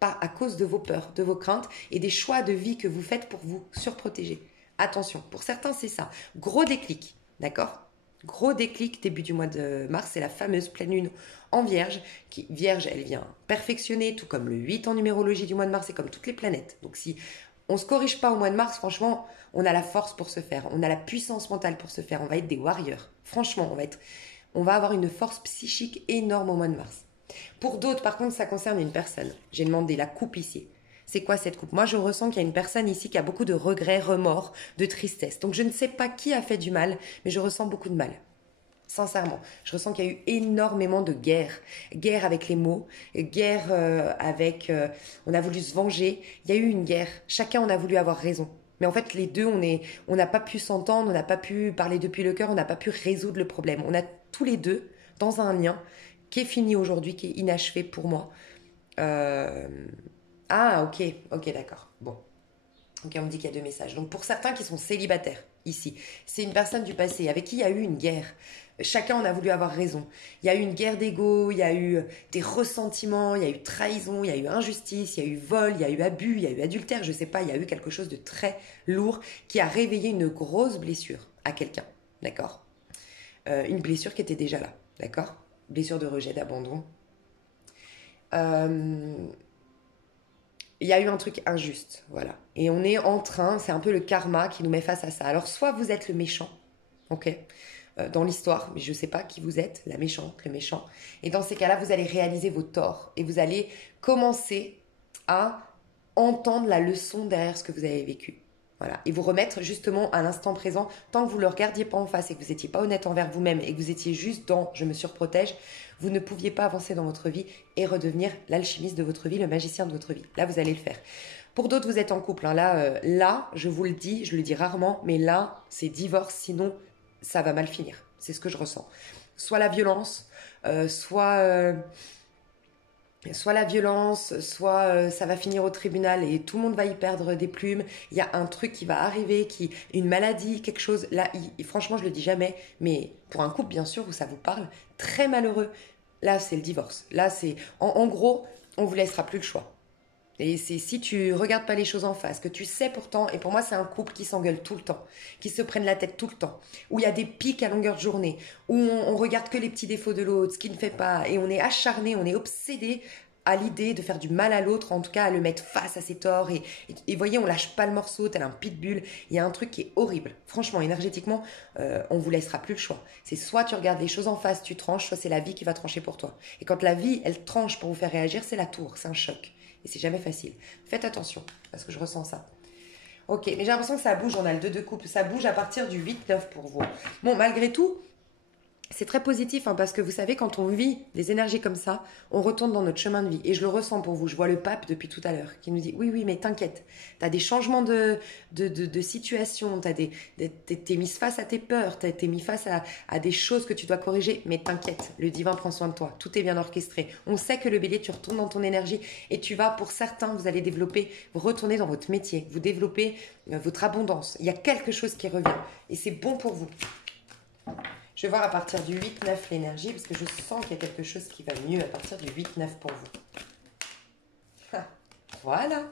pas à cause de vos peurs, de vos craintes et des choix de vie que vous faites pour vous surprotéger. Attention, pour certains, c'est ça. Gros déclic, d'accord ? Gros déclic début du mois de mars, c'est la fameuse pleine lune en Vierge. Vierge, elle vient perfectionner, tout comme le 8 en numérologie du mois de mars et comme toutes les planètes. Donc si on ne se corrige pas au mois de mars, franchement, on a la force pour se faire. On a la puissance mentale pour se faire. On va être des warriors. Franchement, on va avoir une force psychique énorme au mois de mars. Pour d'autres, par contre, ça concerne une personne. J'ai demandé la coupe ici. C'est quoi cette coupe ? Moi, je ressens qu'il y a une personne ici qui a beaucoup de regrets, remords, de tristesse. Donc, je ne sais pas qui a fait du mal, mais je ressens beaucoup de mal. Sincèrement, je ressens qu'il y a eu énormément de guerre. Guerre avec les mots, guerre on a voulu se venger. Il y a eu une guerre. Chacun en a voulu avoir raison. Mais en fait, les deux, on n'a pas pu s'entendre, on n'a pas pu parler depuis le cœur, on n'a pas pu résoudre le problème. On a tous les deux, dans un lien qui est fini aujourd'hui, qui est inachevé pour moi. Ah, ok, d'accord. Bon. Ok, on me dit qu'il y a 2 messages. Donc, pour certains qui sont célibataires, ici, c'est une personne du passé avec qui il y a eu une guerre. Chacun en a voulu avoir raison. Il y a eu une guerre d'ego, il y a eu des ressentiments, il y a eu trahison, il y a eu injustice, il y a eu vol, il y a eu abus, il y a eu adultère, je sais pas, il y a eu quelque chose de très lourd qui a réveillé une grosse blessure à quelqu'un, d'accord ? Une blessure qui était déjà là, d'accord ? Blessure de rejet, d'abandon. Il y a eu un truc injuste, voilà. Et on est en train, c'est un peu le karma qui nous met face à ça. Alors, soit vous êtes le méchant, ok, dans l'histoire, mais je ne sais pas qui vous êtes, la méchante, le méchant. Et dans ces cas-là, vous allez réaliser vos torts et vous allez commencer à entendre la leçon derrière ce que vous avez vécu. Voilà. Et vous remettre justement à l'instant présent, tant que vous ne le regardiez pas en face et que vous n'étiez pas honnête envers vous-même et que vous étiez juste dans « je me surprotège », vous ne pouviez pas avancer dans votre vie et redevenir l'alchimiste de votre vie, le magicien de votre vie. Là, vous allez le faire. Pour d'autres, vous êtes en couple. Hein. Là, je vous le dis, je le dis rarement, mais là, c'est divorce, sinon ça va mal finir. C'est ce que je ressens. Soit la violence, soit la violence, soit ça va finir au tribunal et tout le monde va y perdre des plumes. Il y a un truc qui va arriver, une maladie, quelque chose. Là, franchement, je le dis jamais, mais pour un couple, bien sûr, où ça vous parle, très malheureux. Là, c'est le divorce. Là, c'est en gros, on vous laissera plus le choix. Et c'est si tu regardes pas les choses en face, que tu sais pourtant, et pour moi c'est un couple qui s'engueule tout le temps, qui se prennent la tête tout le temps, où il y a des pics à longueur de journée, où on regarde que les petits défauts de l'autre, ce qu'il ne fait pas, et on est acharné, on est obsédé à l'idée de faire du mal à l'autre, en tout cas à le mettre face à ses torts. Et voyez, on lâche pas le morceau, tel un pitbull. Il y a un truc qui est horrible. Franchement, énergétiquement, on vous laissera plus le choix. C'est soit tu regardes les choses en face, tu tranches, soit c'est la vie qui va trancher pour toi. Et quand la vie, elle tranche pour vous faire réagir, c'est la tour, c'est un choc. Et c'est jamais facile. Faites attention, parce que je ressens ça. Ok, mais j'ai l'impression que ça bouge, on a le 2 de coupe. Ça bouge à partir du 8-9 pour vous. Bon, malgré tout, c'est très positif, hein, parce que vous savez, quand on vit des énergies comme ça, on retourne dans notre chemin de vie. Et je le ressens pour vous. Je vois le pape depuis tout à l'heure qui nous dit oui, oui, mais t'inquiète. T'as des changements de situation. T'es mise face à tes peurs. T'es mis face à des choses que tu dois corriger. Mais t'inquiète, le divin prend soin de toi. Tout est bien orchestré. On sait que le bélier, tu retournes dans ton énergie et tu vas, pour certains, vous allez développer, vous retournez dans votre métier. Vous développez votre abondance. Il y a quelque chose qui revient. Et c'est bon pour vous. Je vais voir à partir du 8-9 l'énergie, parce que je sens qu'il y a quelque chose qui va mieux à partir du 8-9 pour vous. Ah, voilà.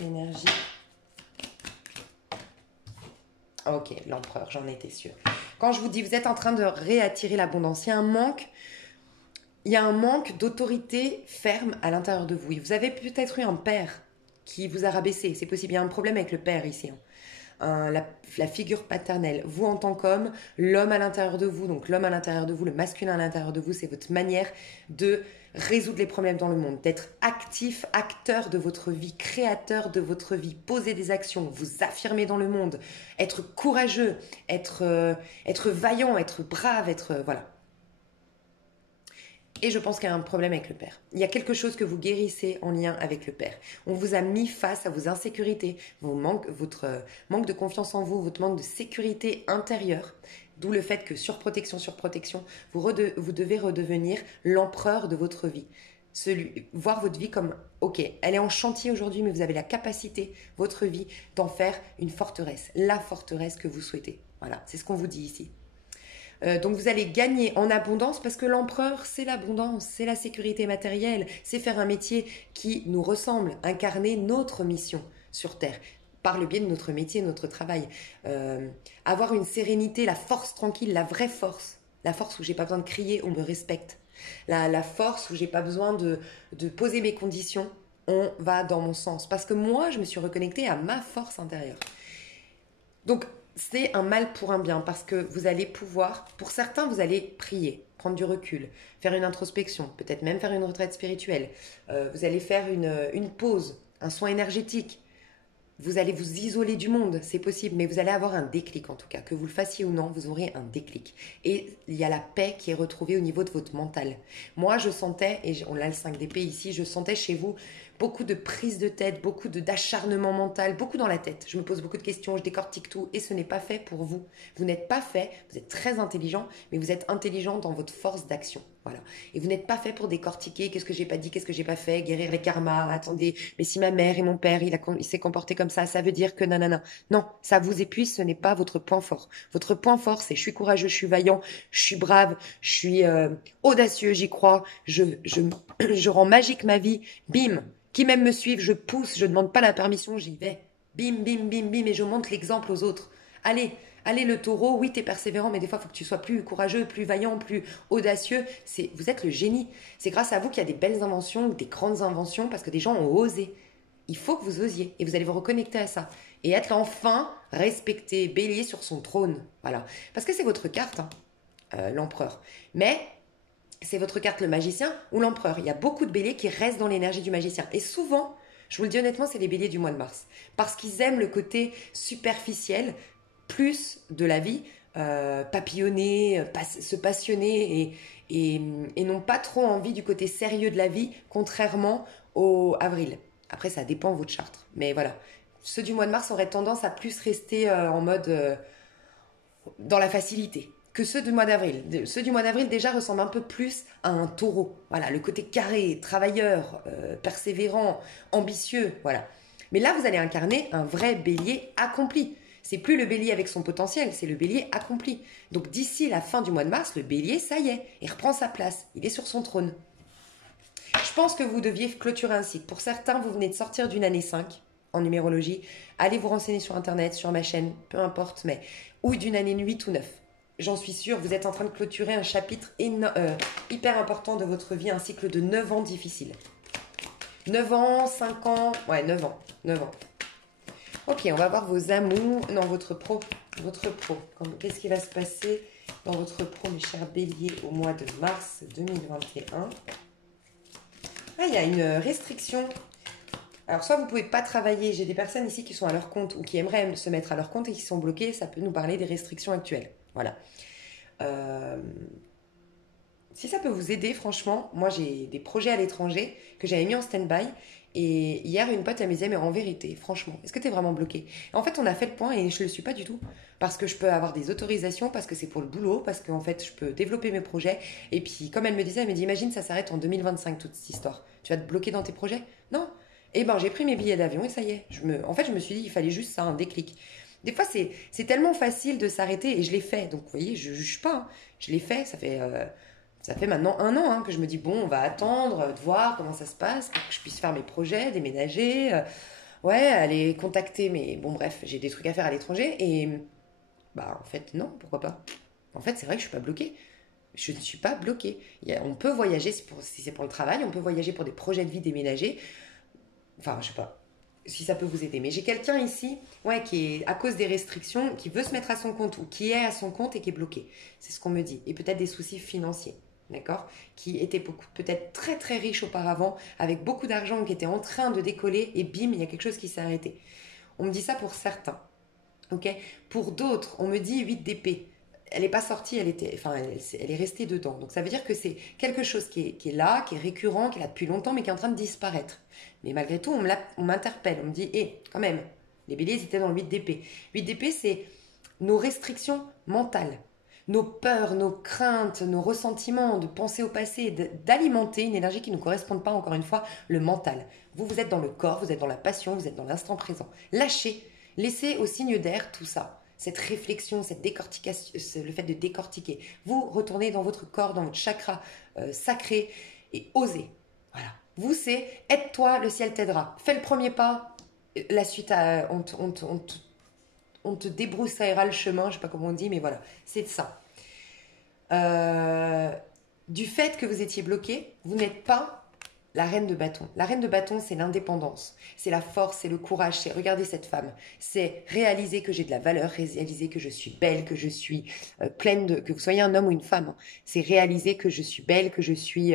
L'énergie. Ok, l'empereur, j'en étais sûre. Quand je vous dis, vous êtes en train de réattirer l'abondance, il y a un manque. Il y a un manque d'autorité ferme à l'intérieur de vous. Vous avez peut-être eu un père qui vous a rabaissé. C'est possible, il y a un problème avec le père ici. La figure paternelle. Vous en tant qu'homme, l'homme à l'intérieur de vous, donc l'homme à l'intérieur de vous, le masculin à l'intérieur de vous, c'est votre manière de résoudre les problèmes dans le monde, d'être actif, acteur de votre vie, créateur de votre vie, poser des actions, vous affirmer dans le monde, être courageux, être vaillant, être brave, voilà. Et je pense qu'il y a un problème avec le père. Il y a quelque chose que vous guérissez en lien avec le père. On vous a mis face à vos insécurités, votre manque de confiance en vous, votre manque de sécurité intérieure. D'où le fait que surprotection, vous devez redevenir l'empereur de votre vie. Voir votre vie comme, ok, elle est en chantier aujourd'hui, mais vous avez la capacité, votre vie, d'en faire une forteresse. La forteresse que vous souhaitez. Voilà, c'est ce qu'on vous dit ici. Donc vous allez gagner en abondance parce que l'empereur, c'est l'abondance, c'est la sécurité matérielle, c'est faire un métier qui nous ressemble, incarner notre mission sur Terre par le biais de notre métier, notre travail. Avoir une sérénité, la force tranquille, la vraie force. La force où j'ai pas besoin de crier, on me respecte. La force où j'ai pas besoin de poser mes conditions, on va dans mon sens. Parce que moi, je me suis reconnectée à ma force intérieure. Donc, c'est un mal pour un bien parce que vous allez pouvoir, pour certains, vous allez prier, prendre du recul, faire une introspection, peut-être même faire une retraite spirituelle. Vous allez faire une pause, un soin énergétique. Vous allez vous isoler du monde, c'est possible, mais vous allez avoir un déclic en tout cas. Que vous le fassiez ou non, vous aurez un déclic. Et il y a la paix qui est retrouvée au niveau de votre mental. Moi, je sentais, et on a le 5 d'épée ici, je sentais chez vous beaucoup de prise de tête, beaucoup d'acharnement mental, beaucoup dans la tête. Je me pose beaucoup de questions, je décortique tout et ce n'est pas fait pour vous. Vous n'êtes pas fait, vous êtes très intelligent, mais vous êtes intelligent dans votre force d'action. Voilà. Et vous n'êtes pas fait pour décortiquer qu'est-ce que j'ai pas dit, qu'est-ce que j'ai pas fait, guérir les karmas, attendez, mais si ma mère et mon père, il s'est comporté comme ça veut dire que nanana. Non, ça vous épuise, ce n'est pas votre point fort. Votre point fort, c'est je suis courageux, je suis vaillant, je suis brave, je suis audacieux, j'y crois, je rends magique ma vie, bim. Qui même me suivent, je pousse, je ne demande pas la permission, j'y vais. Bim, bim, bim, bim, et je montre l'exemple aux autres. Allez le taureau, oui, t'es persévérant, mais des fois, il faut que tu sois plus courageux, plus vaillant, plus audacieux. Vous êtes le génie. C'est grâce à vous qu'il y a des belles inventions, des grandes inventions, parce que des gens ont osé. Il faut que vous osiez, et vous allez vous reconnecter à ça. Et être enfin respecté, bélier sur son trône. Voilà. Parce que c'est votre carte, l'empereur. Mais c'est votre carte le magicien ou l'empereur. Il y a beaucoup de béliers qui restent dans l'énergie du magicien. Et souvent, je vous le dis honnêtement, c'est les béliers du mois de mars. Parce qu'ils aiment le côté superficiel, plus de la vie, papillonner, se passionner et n'ont pas trop envie du côté sérieux de la vie, contrairement au avril. Après, ça dépend de votre charte. Mais voilà, ceux du mois de mars auraient tendance à plus rester en mode dans la facilité que ceux du mois d'avril. Ceux du mois d'avril déjà ressemblent un peu plus à un taureau. Voilà, le côté carré, travailleur, persévérant, ambitieux, voilà. Mais là, vous allez incarner un vrai bélier accompli. C'est plus le bélier avec son potentiel, c'est le bélier accompli. Donc d'ici la fin du mois de mars, le bélier, ça y est, il reprend sa place, il est sur son trône. Je pense que vous deviez clôturer un cycle. Pour certains, vous venez de sortir d'une année 5, en numérologie, allez vous renseigner sur Internet, sur ma chaîne, peu importe, mais ou d'une année 8 ou 9. J'en suis sûre, vous êtes en train de clôturer un chapitre hyper important de votre vie, un cycle de 9 ans difficile. 9 ans, 5 ans, ouais 9 ans, 9 ans. Ok, on va voir vos amours, non votre pro, qu'est-ce qui va se passer dans votre pro, mes chers béliers, au mois de mars 2021. Ah, il y a une restriction. Alors, soit vous ne pouvez pas travailler, j'ai des personnes ici qui sont à leur compte ou qui aimeraient se mettre à leur compte et qui sont bloquées, ça peut nous parler des restrictions actuelles. Voilà. Si ça peut vous aider, franchement, moi j'ai des projets à l'étranger que j'avais mis en stand-by. Et hier, une pote, elle me disait, mais en vérité, franchement, est-ce que tu es vraiment bloqué? En fait, on a fait le point et je ne le suis pas du tout. Parce que je peux avoir des autorisations, parce que c'est pour le boulot, parce qu'en fait, je peux développer mes projets. Et puis, comme elle me disait, imagine, ça s'arrête en 2025, toute cette histoire. Tu vas te bloquer dans tes projets? Non. Eh ben, j'ai pris mes billets d'avion et ça y est. En fait, je me suis dit, il fallait juste ça, un déclic. Des fois, c'est tellement facile de s'arrêter et je l'ai fait. Donc, vous voyez, je ne juge pas, hein. Je l'ai fait, ça fait maintenant 1 an que je me dis, bon, on va attendre de voir comment ça se passe pour que je puisse faire mes projets, déménager, ouais, aller contacter, mais bon, bref, j'ai des trucs à faire à l'étranger et bah, en fait, non, pourquoi pas? En fait, c'est vrai que je suis pas bloquée. Je ne suis pas bloquée. On peut voyager si c'est pour le travail, on peut voyager pour des projets de vie, déménager. Enfin, je sais pas si ça peut vous aider. Mais j'ai quelqu'un ici, ouais, qui est à cause des restrictions, qui veut se mettre à son compte ou qui est à son compte et qui est bloqué. C'est ce qu'on me dit. Et peut-être des soucis financiers. D'accord? Qui était peut-être très très riche auparavant, avec beaucoup d'argent, qui était en train de décoller, et bim, il y a quelque chose qui s'est arrêté. On me dit ça pour certains. Ok? Pour d'autres, on me dit 8 d'épée. Elle n'est pas sortie, elle est restée dedans. Donc ça veut dire que c'est quelque chose qui est là, qui est récurrent, qui est là depuis longtemps, mais qui est en train de disparaître. Mais malgré tout, on m'interpelle, on me dit, quand même, les béliers, ils étaient dans le 8 d'épée. 8 d'épée, c'est nos restrictions mentales, nos peurs, nos craintes, nos ressentiments, de penser au passé, d'alimenter une énergie qui ne correspond pas, encore une fois, le mental. Vous êtes dans le corps, vous êtes dans la passion, vous êtes dans l'instant présent. Lâchez, laissez au signe d'air tout ça. Cette réflexion, cette décortication, le fait de décortiquer. Vous retournez dans votre corps, dans votre chakra sacré et osez. Voilà. Vous, c'est aide-toi, le ciel t'aidera. Fais le premier pas, la suite, on te débroussaillera le chemin, je ne sais pas comment on dit, mais voilà, c'est de ça. Du fait que vous étiez bloqué, vous n'êtes pas la reine de bâton. La reine de bâton, c'est l'indépendance, c'est la force, c'est le courage, c'est regarder cette femme, c'est réaliser que j'ai de la valeur, réaliser que je suis belle, que je suis pleine de... que vous soyez un homme ou une femme, hein. C'est réaliser que je suis belle, que je suis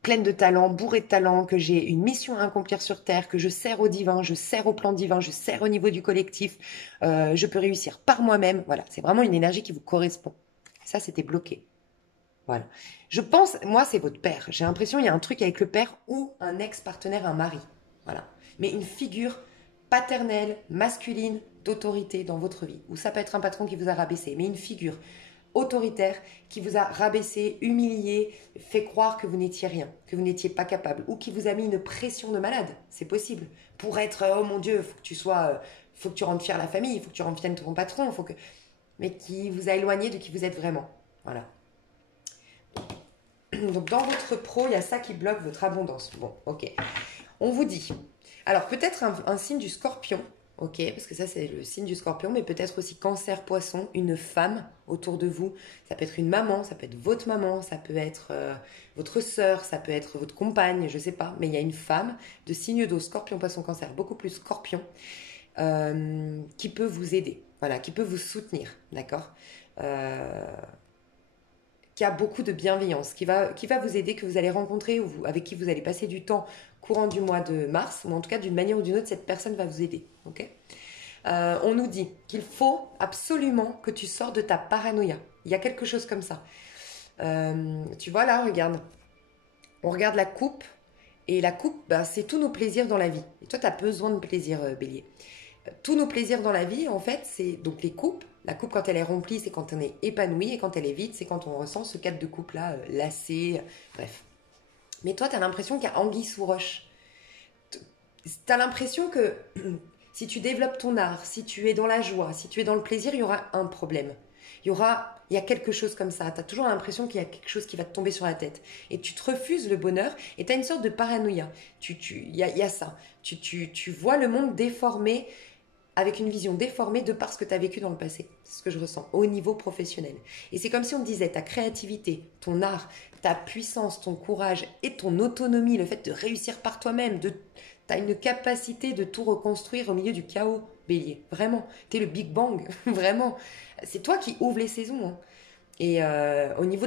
pleine de talent, bourrée de talent, que j'ai une mission à accomplir sur Terre, que je sers au divin, je sers au plan divin, je sers au niveau du collectif, je peux réussir par moi-même. Voilà, c'est vraiment une énergie qui vous correspond. Ça, c'était bloqué. Voilà. Je pense, moi, c'est votre père. J'ai l'impression qu'il y a un truc avec le père ou un ex-partenaire, un mari. Voilà. Mais une figure paternelle, masculine, d'autorité dans votre vie. Ou ça peut être un patron qui vous a rabaissé, mais une figure autoritaire qui vous a rabaissé, humilié, fait croire que vous n'étiez rien, que vous n'étiez pas capable, ou qui vous a mis une pression de malade. C'est possible. Pour être, oh mon Dieu, faut que tu rendes fier la famille, il faut que tu rendes fier ton patron, mais qui vous a éloigné de qui vous êtes vraiment. Voilà. Donc dans votre pro, il y a ça qui bloque votre abondance. Bon, ok. On vous dit. Alors peut-être un signe du scorpion, ok, parce que ça c'est le signe du scorpion, mais peut-être aussi cancer, poisson, une femme autour de vous. Ça peut être une maman, ça peut être votre maman, ça peut être votre sœur, ça peut être votre compagne, je sais pas. Mais il y a une femme de signe d'eau, scorpion, poisson, cancer, beaucoup plus scorpion, qui peut vous aider, voilà, qui peut vous soutenir, d'accord, qui a beaucoup de bienveillance, qui va vous aider, que vous allez rencontrer ou avec qui vous allez passer du temps courant du mois de mars, ou en tout cas d'une manière ou d'une autre, cette personne va vous aider. Okay, on nous dit qu'il faut absolument que tu sors de ta paranoïa. Il y a quelque chose comme ça. Tu vois là, regarde. On regarde la coupe, et la coupe, c'est tous nos plaisirs dans la vie. Et toi, tu as besoin de plaisir, bélier. Tous nos plaisirs dans la vie, en fait, c'est donc les coupes. La coupe, quand elle est remplie, c'est quand on est épanoui. Et quand elle est vide, c'est quand on ressent ce cadre de coupe-là, lassé, bref. Mais toi, tu as l'impression qu'il y a anguille sous roche. Tu as l'impression que si tu développes ton art, si tu es dans la joie, si tu es dans le plaisir, il y aura un problème. Il y a quelque chose comme ça. Tu as toujours l'impression qu'il y a quelque chose qui va te tomber sur la tête. Et tu te refuses le bonheur et tu as une sorte de paranoïa. Il y a ça. Tu vois le monde déformé, avec une vision déformée de par ce que tu as vécu dans le passé. C'est ce que je ressens au niveau professionnel. Et c'est comme si on te disait ta créativité, ton art, ta puissance, ton courage et ton autonomie, le fait de réussir par toi-même, tu as une capacité de tout reconstruire au milieu du chaos, Bélier. Vraiment. Tu es le Big Bang. Vraiment. C'est toi qui ouvres les saisons. Hein. Et au niveau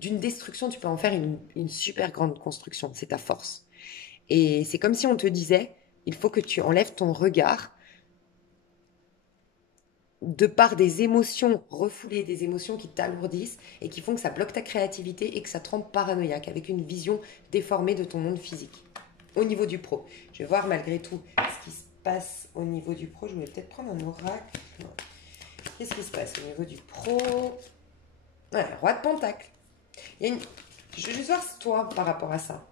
d'une destruction, tu peux en faire une super grande construction. C'est ta force. Et c'est comme si on te disait, il faut que tu enlèves ton regard de par des émotions refoulées, des émotions qui t'alourdissent et qui font que ça bloque ta créativité et que ça te rend paranoïaque avec une vision déformée de ton monde physique. Au niveau du pro, je vais voir malgré tout ce qui se passe au niveau du pro. Je voulais peut-être prendre un oracle. Non. Qu'est-ce qui se passe au niveau du pro? Ouais, roi de pentacle. Je vais juste voir toi par rapport à ça.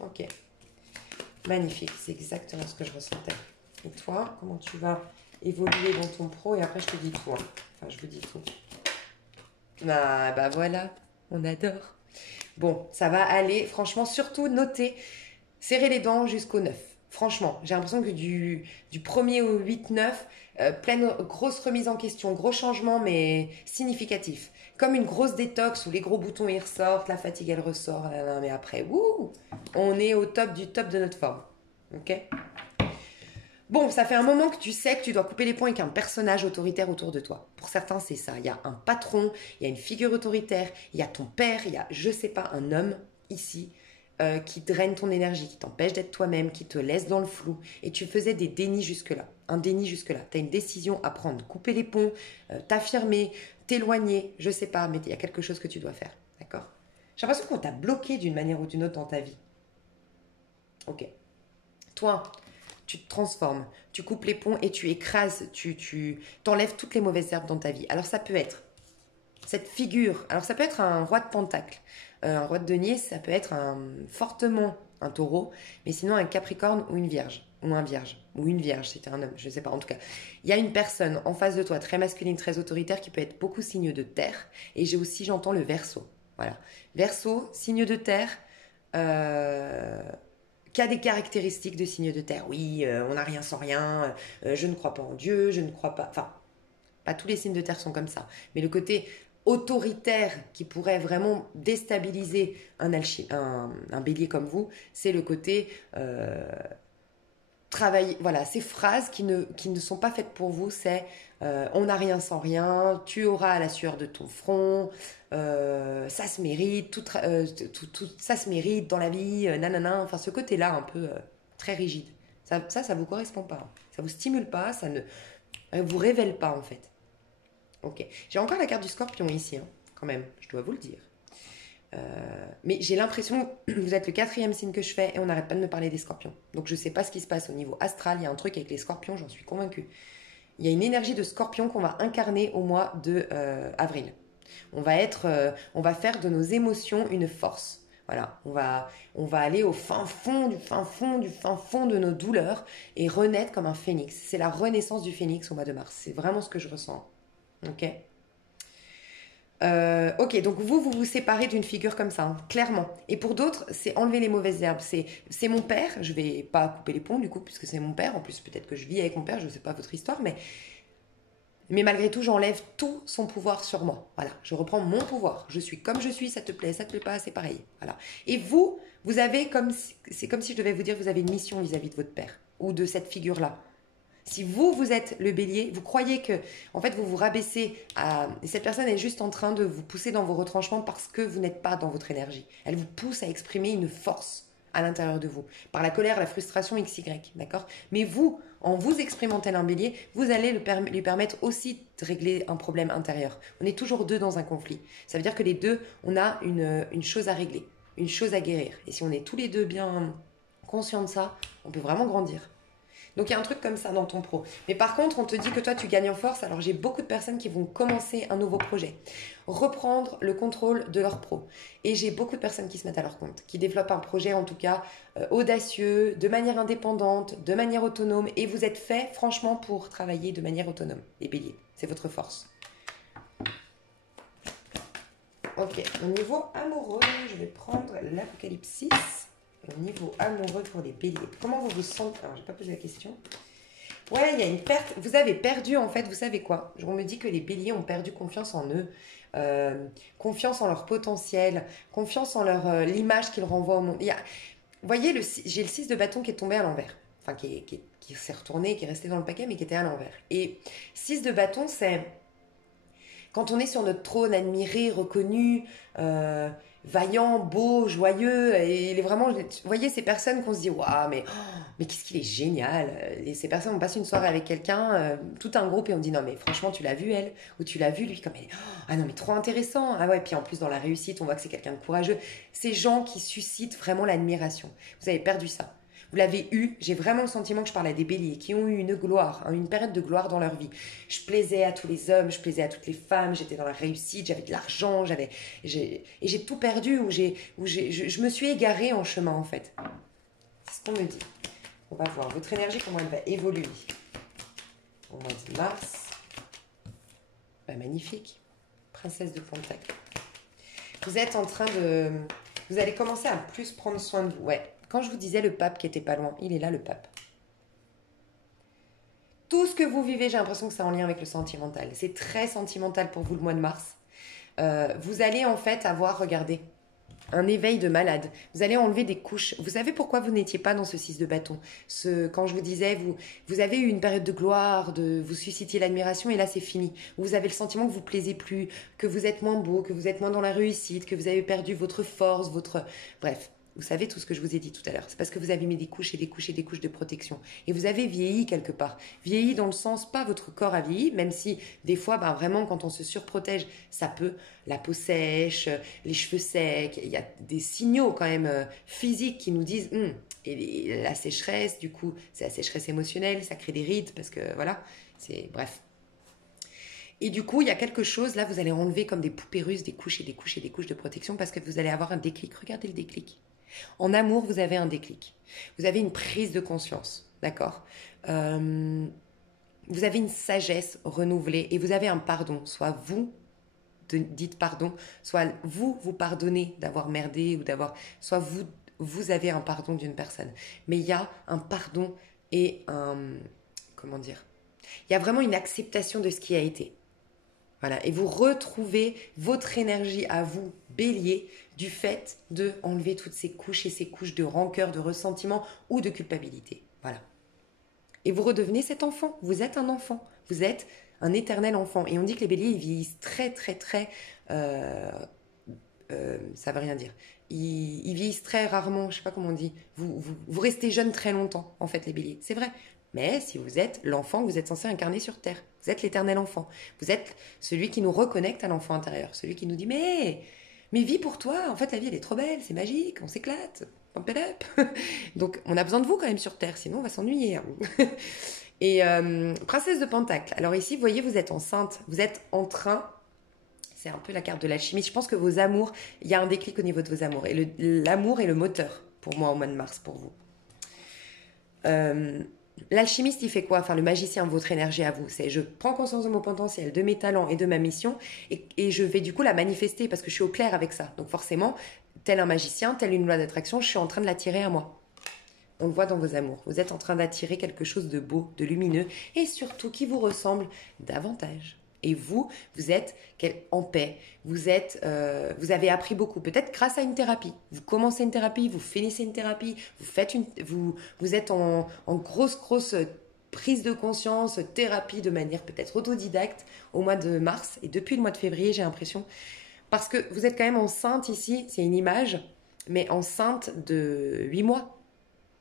Ok. Magnifique, c'est exactement ce que je ressentais. Et toi, comment tu vas évoluer dans ton pro? Et après, je te dis tout. Hein. Enfin, je vous dis tout. Ah, bah voilà, on adore. Bon, ça va aller. Franchement, surtout notez, serrez les dents jusqu'au 9. Franchement, j'ai l'impression que du 1er au 8-9, pleine grosse remise en question, gros changement, mais significatif. Comme une grosse détox où les gros boutons ils ressortent, la fatigue elle ressort, mais après, wouh, on est au top du top de notre forme. Ok? Bon, ça fait un moment que tu sais que tu dois couper les ponts avec un personnage autoritaire autour de toi. Pour certains, c'est ça. Il y a un patron, il y a une figure autoritaire, il y a ton père, il y a, je sais pas, un homme ici qui draine ton énergie, qui t'empêche d'être toi-même, qui te laisse dans le flou. Et tu faisais des dénis jusque-là. Un déni jusque-là. Tu as une décision à prendre. Couper les ponts, t'affirmer, t'éloigner, je sais pas, mais il y a quelque chose que tu dois faire. D'accord? J'ai l'impression qu'on t'a bloqué d'une manière ou d'une autre dans ta vie. Ok. Toi, tu te transformes, tu coupes les ponts et tu écrases, tu t'enlèves toutes les mauvaises herbes dans ta vie. Alors ça peut être cette figure, alors ça peut être un roi de pentacle, un roi de denier, ça peut être fortement un taureau, mais sinon un capricorne ou une vierge, ou un vierge, ou une vierge, c'était un homme, je ne sais pas, en tout cas. Il y a une personne en face de toi, très masculine, très autoritaire, qui peut être beaucoup signe de terre, et j'entends le verseau, voilà. Verseau, signe de terre, qui a des caractéristiques de signe de terre. Oui, on n'a rien sans rien, je ne crois pas en Dieu, je ne crois pas... Enfin, pas tous les signes de terre sont comme ça. Mais le côté autoritaire qui pourrait vraiment déstabiliser un bélier comme vous, c'est le côté travailler. Voilà, ces phrases qui ne sont pas faites pour vous, c'est on n'a rien sans rien, tu auras la sueur de ton front, ça se mérite, ça se mérite dans la vie, nanana. Enfin, ce côté-là un peu très rigide. Ça vous correspond pas. Ça vous stimule pas, ça ne vous révèle pas en fait. Ok. J'ai encore la carte du scorpion ici, hein, quand même, je dois vous le dire. Mais j'ai l'impression que vous êtes le 4e signe que je fais et on n'arrête pas de me parler des scorpions. Donc je ne sais pas ce qui se passe au niveau astral, il y a un truc avec les scorpions, j'en suis convaincue. Il y a une énergie de scorpion qu'on va incarner au mois de avril. On va faire de nos émotions une force. Voilà, on va aller au fin fond de nos douleurs et renaître comme un phénix. C'est la renaissance du phénix au mois de mars. C'est vraiment ce que je ressens. Ok. Ok, donc vous séparez d'une figure comme ça, hein, clairement. Et pour d'autres, c'est enlever les mauvaises herbes. C'est mon père, je vais pas couper les ponts du coup, puisque c'est mon père. En plus, peut-être que je vis avec mon père, je ne sais pas votre histoire, mais malgré tout, j'enlève tout son pouvoir sur moi. Voilà, je reprends mon pouvoir. Je suis comme je suis, ça te plaît pas, c'est pareil. Voilà. Et vous avez c'est comme si je devais vous dire, vous avez une mission vis-à-vis de votre père ou de cette figure-là. Si vous êtes le bélier, vous croyez que, en fait, vous vous rabaissez à... Et cette personne est juste en train de vous pousser dans vos retranchements parce que vous n'êtes pas dans votre énergie. Elle vous pousse à exprimer une force à l'intérieur de vous. Par la colère, la frustration, XY, d'accord? Mais vous, en vous exprimant tel un bélier, vous allez lui permettre aussi de régler un problème intérieur. On est toujours deux dans un conflit. Ça veut dire que les deux, on a une chose à régler, une chose à guérir. Et si on est tous les deux bien conscients de ça, on peut vraiment grandir. Donc il y a un truc comme ça dans ton pro. Mais par contre, on te dit que toi, tu gagnes en force. Alors j'ai beaucoup de personnes qui vont commencer un nouveau projet, reprendre le contrôle de leur pro. Et j'ai beaucoup de personnes qui se mettent à leur compte, qui développent un projet en tout cas audacieux, de manière indépendante, de manière autonome. Et vous êtes fait franchement pour travailler de manière autonome, les béliers. C'est votre force. ok. Au niveau amoureux, je vais prendre l'Apocalypse. Au niveau amoureux pour les béliers. Comment vous vous sentez? Alors, j'ai pas posé la question. Ouais, il y a une perte. Vous avez perdu, en fait, vous savez quoi? On me dit que les béliers ont perdu confiance en eux, confiance en leur potentiel, confiance en l'image qu'ils renvoient au monde. Vous voyez, j'ai le 6 de bâton qui est tombé à l'envers. Enfin, qui s'est retourné, qui est resté dans le paquet, mais qui était à l'envers. Et 6 de bâton, c'est quand on est sur notre trône, admiré, reconnu, vaillant, beau, joyeux, et il est vraiment, vous voyez ces personnes qu'on se dit, waouh, mais qu'est-ce qu'il est génial. Et ces personnes, on passe une soirée avec quelqu'un, tout un groupe, et on dit, non mais franchement, tu l'as vu elle, ou tu l'as vu lui, comme elle est, ah non mais trop intéressant. Ah ouais, puis en plus dans la réussite, on voit que c'est quelqu'un de courageux. Ces gens qui suscitent vraiment l'admiration. Vous avez perdu ça. Vous l'avez eu, j'ai vraiment le sentiment que je parle à des béliers qui ont eu une gloire, hein, une période de gloire dans leur vie. Je plaisais à tous les hommes, je plaisais à toutes les femmes, j'étais dans la réussite, j'avais de l'argent, et j'ai tout perdu, je me suis égarée en chemin en fait. C'est ce qu'on me dit. On va voir votre énergie, comment elle va évoluer au mois de mars. Bah, magnifique. Princesse de Pentacle. Vous êtes en train de... Vous allez commencer à plus prendre soin de vous. Ouais. Quand je vous disais le pape qui était pas loin, il est là le pape. Tout ce que vous vivez, j'ai l'impression que c'est en lien avec le sentimental. C'est très sentimental pour vous le mois de mars. Vous allez en fait avoir, regardez, un éveil de malade. Vous allez enlever des couches. Vous savez pourquoi vous n'étiez pas dans ce 6 de bâton? Quand je vous disais, vous avez eu une période de gloire, vous suscitiez l'admiration et là c'est fini. Vous avez le sentiment que vous plaisez plus, que vous êtes moins beau, que vous êtes moins dans la réussite, que vous avez perdu votre force, Bref. Vous savez tout ce que je vous ai dit tout à l'heure. C'est parce que vous avez mis des couches et des couches et des couches de protection. Et vous avez vieilli quelque part. Vieilli dans le sens, pas votre corps a vieilli, même si des fois, vraiment, quand on se surprotège, ça peut. La peau sèche, les cheveux secs. Il y a des signaux quand même physiques qui nous disent... Et la sécheresse, du coup, c'est la sécheresse émotionnelle, ça crée des rides parce que, voilà, c'est... Bref. Et du coup, il y a quelque chose, là, vous allez enlever comme des poupées russes, des couches et des couches et des couches de protection parce que vous allez avoir un déclic. Regardez le déclic. En amour, vous avez un déclic. Vous avez une prise de conscience, d'accord? Vous avez une sagesse renouvelée et vous avez un pardon. Soit vous dites pardon, soit vous pardonnez d'avoir merdé ou soit vous avez un pardon d'une personne. Mais il y a un pardon et comment dire? Il y a vraiment une acceptation de ce qui a été. Voilà, et vous retrouvez votre énergie à vous, bélier, du fait de enlever toutes ces couches et ces couches de rancœur, de ressentiment ou de culpabilité. Voilà. Et vous redevenez cet enfant. Vous êtes un enfant. Vous êtes un éternel enfant. Et on dit que les béliers, ils vieillissent très, très, très... ça veut rien dire. Ils vieillissent très rarement, je sais pas comment on dit. Vous restez jeune très longtemps, en fait, les béliers. C'est vrai. Mais si vous êtes l'enfant que vous êtes censé incarner sur Terre, vous êtes l'éternel enfant. Vous êtes celui qui nous reconnecte à l'enfant intérieur. Celui qui nous dit, mais vis pour toi. En fait, la vie, elle est trop belle. C'est magique. On s'éclate. Pump it up. Donc, on a besoin de vous quand même sur Terre. Sinon, on va s'ennuyer. Hein. Et princesse de Pentacle. Alors ici, vous voyez, vous êtes enceinte. Vous êtes en train... C'est un peu la carte de l'alchimie. Je pense que vos amours... Il y a un déclic au niveau de vos amours. Et l'amour est le moteur pour moi au mois de mars, pour vous. L'alchimiste, il fait quoi? Enfin, le magicien, votre énergie à vous, c'est je prends conscience de mon potentiel, de mes talents et de ma mission et je vais du coup la manifester parce que je suis au clair avec ça. Donc forcément, tel un magicien, telle une loi d'attraction, je suis en train de l'attirer à moi. On le voit dans vos amours. Vous êtes en train d'attirer quelque chose de beau, de lumineux et surtout qui vous ressemble davantage. Et vous êtes en paix. Vous avez appris beaucoup, peut-être grâce à une thérapie. Vous commencez une thérapie, vous finissez une thérapie, vous êtes en grosse prise de conscience, thérapie de manière peut-être autodidacte au mois de mars et depuis le mois de février, j'ai l'impression. Parce que vous êtes quand même enceinte ici, c'est une image, mais enceinte de 8 mois,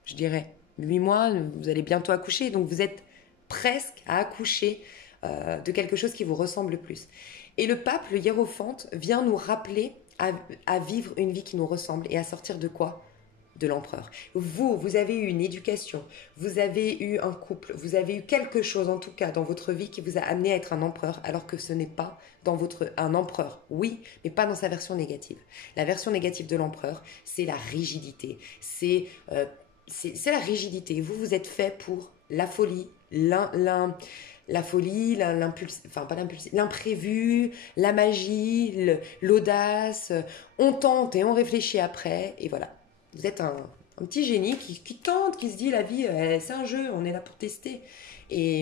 je dirais. 8 mois, vous allez bientôt accoucher, donc vous êtes presque à accoucher de quelque chose qui vous ressemble le plus. Et le pape, le hiérophante, vient nous rappeler à vivre une vie qui nous ressemble et à sortir de quoi? De l'empereur. Vous avez eu une éducation, vous avez eu un couple, vous avez eu quelque chose en tout cas dans votre vie qui vous a amené à être un empereur alors que ce n'est pas un empereur, oui, mais pas dans sa version négative. La version négative de l'empereur, c'est la rigidité, c'est la rigidité. Vous êtes fait pour la folie, la folie, enfin pas l'imprévu, la magie, l'audace. On tente et on réfléchit après. Et voilà. Vous êtes un petit génie qui tente, qui se dit la vie, c'est un jeu, on est là pour tester. Et,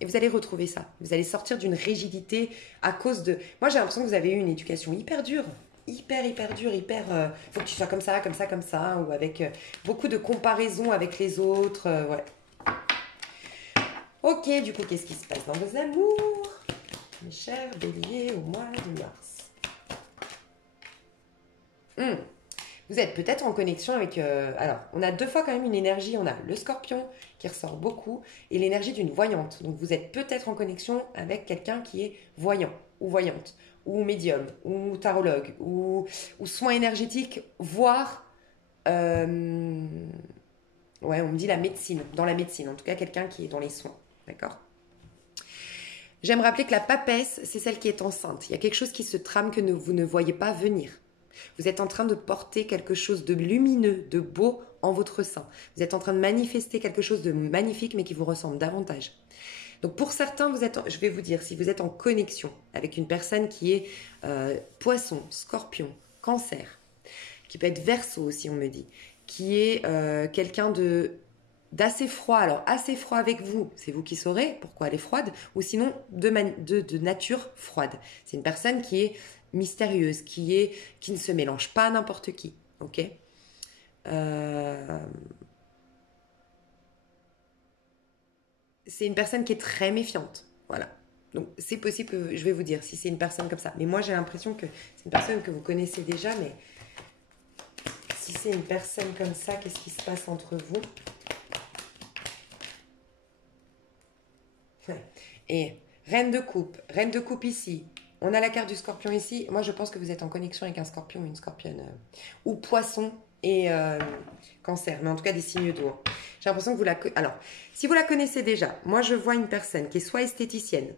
et vous allez retrouver ça. Vous allez sortir d'une rigidité à cause de... Moi, j'ai l'impression que vous avez eu une éducation hyper dure. Hyper dure, faut que tu sois comme ça, comme ça, comme ça. Ou avec beaucoup de comparaisons avec les autres. Ouais. Ok, du coup, qu'est-ce qui se passe dans vos amours, mes chers béliers, au mois de mars? Vous êtes peut-être en connexion avec... alors, on a 2 fois quand même une énergie. On a le scorpion qui ressort beaucoup et l'énergie d'une voyante. Donc, vous êtes peut-être en connexion avec quelqu'un qui est voyant ou voyante ou médium ou tarologue ou soin énergétique, voire... ouais, on me dit la médecine. Dans la médecine, en tout cas, quelqu'un qui est dans les soins. D'accord? J'aime rappeler que la papesse, c'est celle qui est enceinte. Il y a quelque chose qui se trame que vous ne voyez pas venir. Vous êtes en train de porter quelque chose de lumineux, de beau en votre sein. Vous êtes en train de manifester quelque chose de magnifique, mais qui vous ressemble davantage. Donc pour certains, je vais vous dire, si vous êtes en connexion avec une personne qui est poisson, scorpion, cancer, qui peut être verseau aussi, on me dit, qui est quelqu'un d'assez froid, alors assez froid avec vous, c'est vous qui saurez pourquoi elle est froide, ou sinon de nature froide. C'est une personne qui est mystérieuse, qui ne se mélange pas à n'importe qui, ok? C'est une personne qui est très méfiante, voilà. Donc c'est possible que je vais vous dire si c'est une personne comme ça. Mais moi j'ai l'impression que c'est une personne que vous connaissez déjà, mais si c'est une personne comme ça, qu'est-ce qui se passe entre vous? Ouais. Et reine de coupe ici. On a la carte du scorpion ici. Moi, je pense que vous êtes en connexion avec un scorpion ou une scorpionne. Ou poisson et cancer. Mais en tout cas, des signes d'eau. J'ai l'impression que Alors, si vous la connaissez déjà, moi, je vois une personne qui est soit esthéticienne,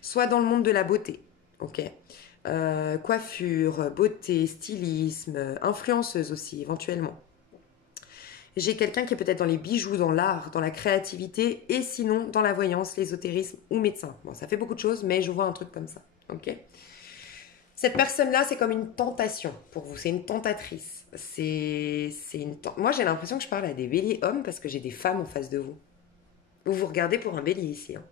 soit dans le monde de la beauté. Ok. Coiffure, beauté, stylisme, influenceuse aussi, éventuellement. J'ai quelqu'un qui est peut-être dans les bijoux, dans l'art, dans la créativité, et sinon dans la voyance, l'ésotérisme ou médecin. Bon, ça fait beaucoup de choses, mais je vois un truc comme ça. Ok. Cette personne-là, c'est comme une tentation pour vous. C'est une tentatrice. Moi, j'ai l'impression que je parle à des béliers hommes parce que j'ai des femmes en face de vous. Vous vous regardez pour un bélier ici. Hein.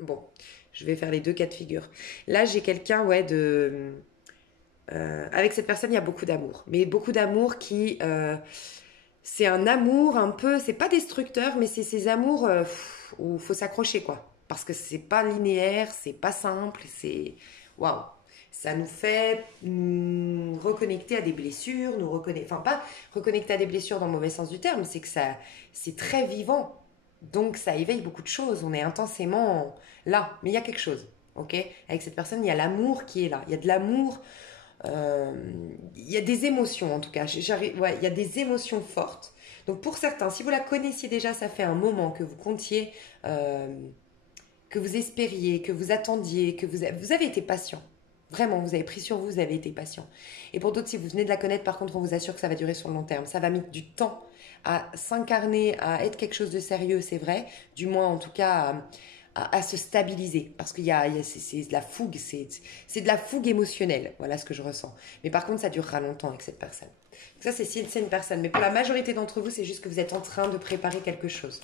Bon, je vais faire les 2 cas de figure. Là, j'ai quelqu'un, ouais, avec cette personne, il y a beaucoup d'amour. Mais beaucoup d'amour qui... c'est un amour un peu... C'est pas destructeur, mais c'est ces amours où il faut s'accrocher, quoi. Parce que c'est pas linéaire, c'est pas simple, c'est... Waouh! Ça nous fait nous reconnecter à des blessures, enfin pas reconnecter à des blessures dans le mauvais sens du terme, c'est que c'est très vivant. Donc ça éveille beaucoup de choses, on est intensément là. Mais il y a quelque chose, ok? Avec cette personne, il y a l'amour qui est là. Il y a de l'amour... il y a des émotions en tout cas, ouais, il y a des émotions fortes. Donc pour certains, si vous la connaissiez déjà, ça fait un moment que vous comptiez, que vous espériez, que vous attendiez, que vous avez été patient. Vraiment, vous avez pris sur vous, vous avez été patient. Et pour d'autres, si vous venez de la connaître, par contre, on vous assure que ça va durer sur le long terme. Ça va mettre du temps à s'incarner, à être quelque chose de sérieux, c'est vrai. Du moins, en tout cas, à se stabiliser. Parce qu'il c'est de la fougue, c'est de la fougue émotionnelle. Voilà ce que je ressens. Mais par contre, ça durera longtemps avec cette personne. Donc ça, c'est une personne. Mais pour la majorité d'entre vous, c'est juste que vous êtes en train de préparer quelque chose.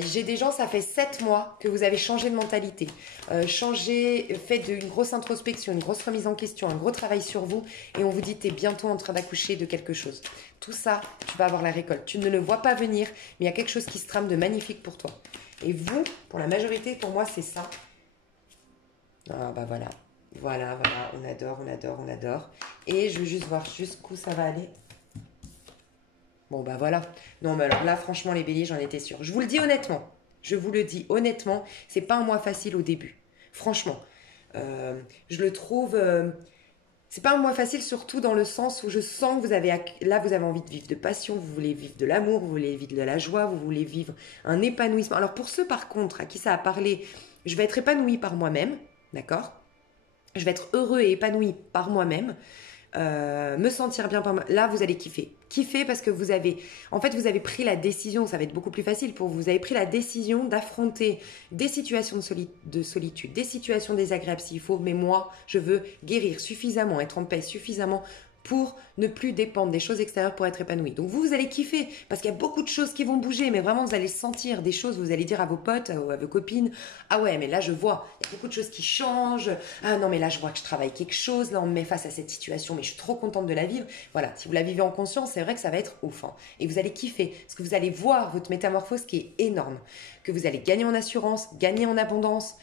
J'ai des gens, ça fait 7 mois que vous avez changé de mentalité, fait une grosse introspection, une grosse remise en question, un gros travail sur vous et on vous dit tu es bientôt en train d'accoucher de quelque chose. Tout ça, tu vas avoir la récolte. Tu ne le vois pas venir, mais il y a quelque chose qui se trame de magnifique pour toi. Et vous, pour la majorité, pour moi, c'est ça. Ah bah voilà, on adore. Et je veux juste voir jusqu'où ça va aller. Bon, bah voilà. Non, mais alors là, franchement, les béliers, j'en étais sûre. Je vous le dis honnêtement. C'est pas un mois facile au début. Franchement. Je le trouve... c'est pas un mois facile, surtout dans le sens où je sens que vous avez envie de vivre de passion, vous voulez vivre de l'amour, vous voulez vivre de la joie, vous voulez vivre un épanouissement. Alors pour ceux, par contre, à qui ça a parlé, je vais être épanouie par moi-même, d'accord ? Je vais être heureux et épanoui par moi-même. me sentir bien. Là, vous allez kiffer. Kiffer parce que vous avez pris la décision, ça va être beaucoup plus facile pour vous. Vous avez pris la décision d'affronter des situations de solitude, des situations désagréables s'il faut. Mais moi, je veux guérir suffisamment, être en paix suffisamment pour ne plus dépendre des choses extérieures pour être épanoui. Donc vous allez kiffer parce qu'il y a beaucoup de choses qui vont bouger, mais vraiment vous allez sentir des choses, vous allez dire à vos potes ou à vos copines, ah ouais, mais là je vois, il y a beaucoup de choses qui changent, ah non mais là je vois que je travaille quelque chose, là on me met face à cette situation, mais je suis trop contente de la vivre. Voilà, si vous la vivez en conscience, c'est vrai que ça va être ouf. Hein. Et vous allez kiffer parce que vous allez voir votre métamorphose qui est énorme, que vous allez gagner en assurance, gagner en abondance,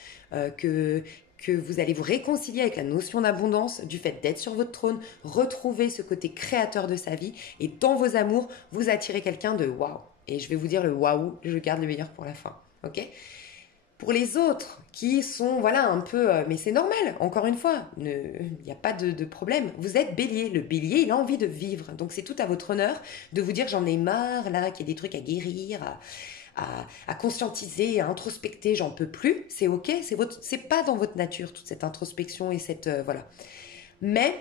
que vous allez vous réconcilier avec la notion d'abondance, du fait d'être sur votre trône, retrouver ce côté créateur de sa vie et dans vos amours, vous attirez quelqu'un de waouh. Et je vais vous dire le waouh, je garde le meilleur pour la fin. Ok ? Pour les autres qui sont, voilà, un peu... mais c'est normal, encore une fois, il n'y a pas de problème. Vous êtes bélier. Le bélier, il a envie de vivre. Donc c'est tout à votre honneur de vous dire j'en ai marre, là, qu'il y a des trucs à guérir, à conscientiser, à introspecter, j'en peux plus, c'est ok, c'est pas dans votre nature toute cette introspection et cette voilà. Mais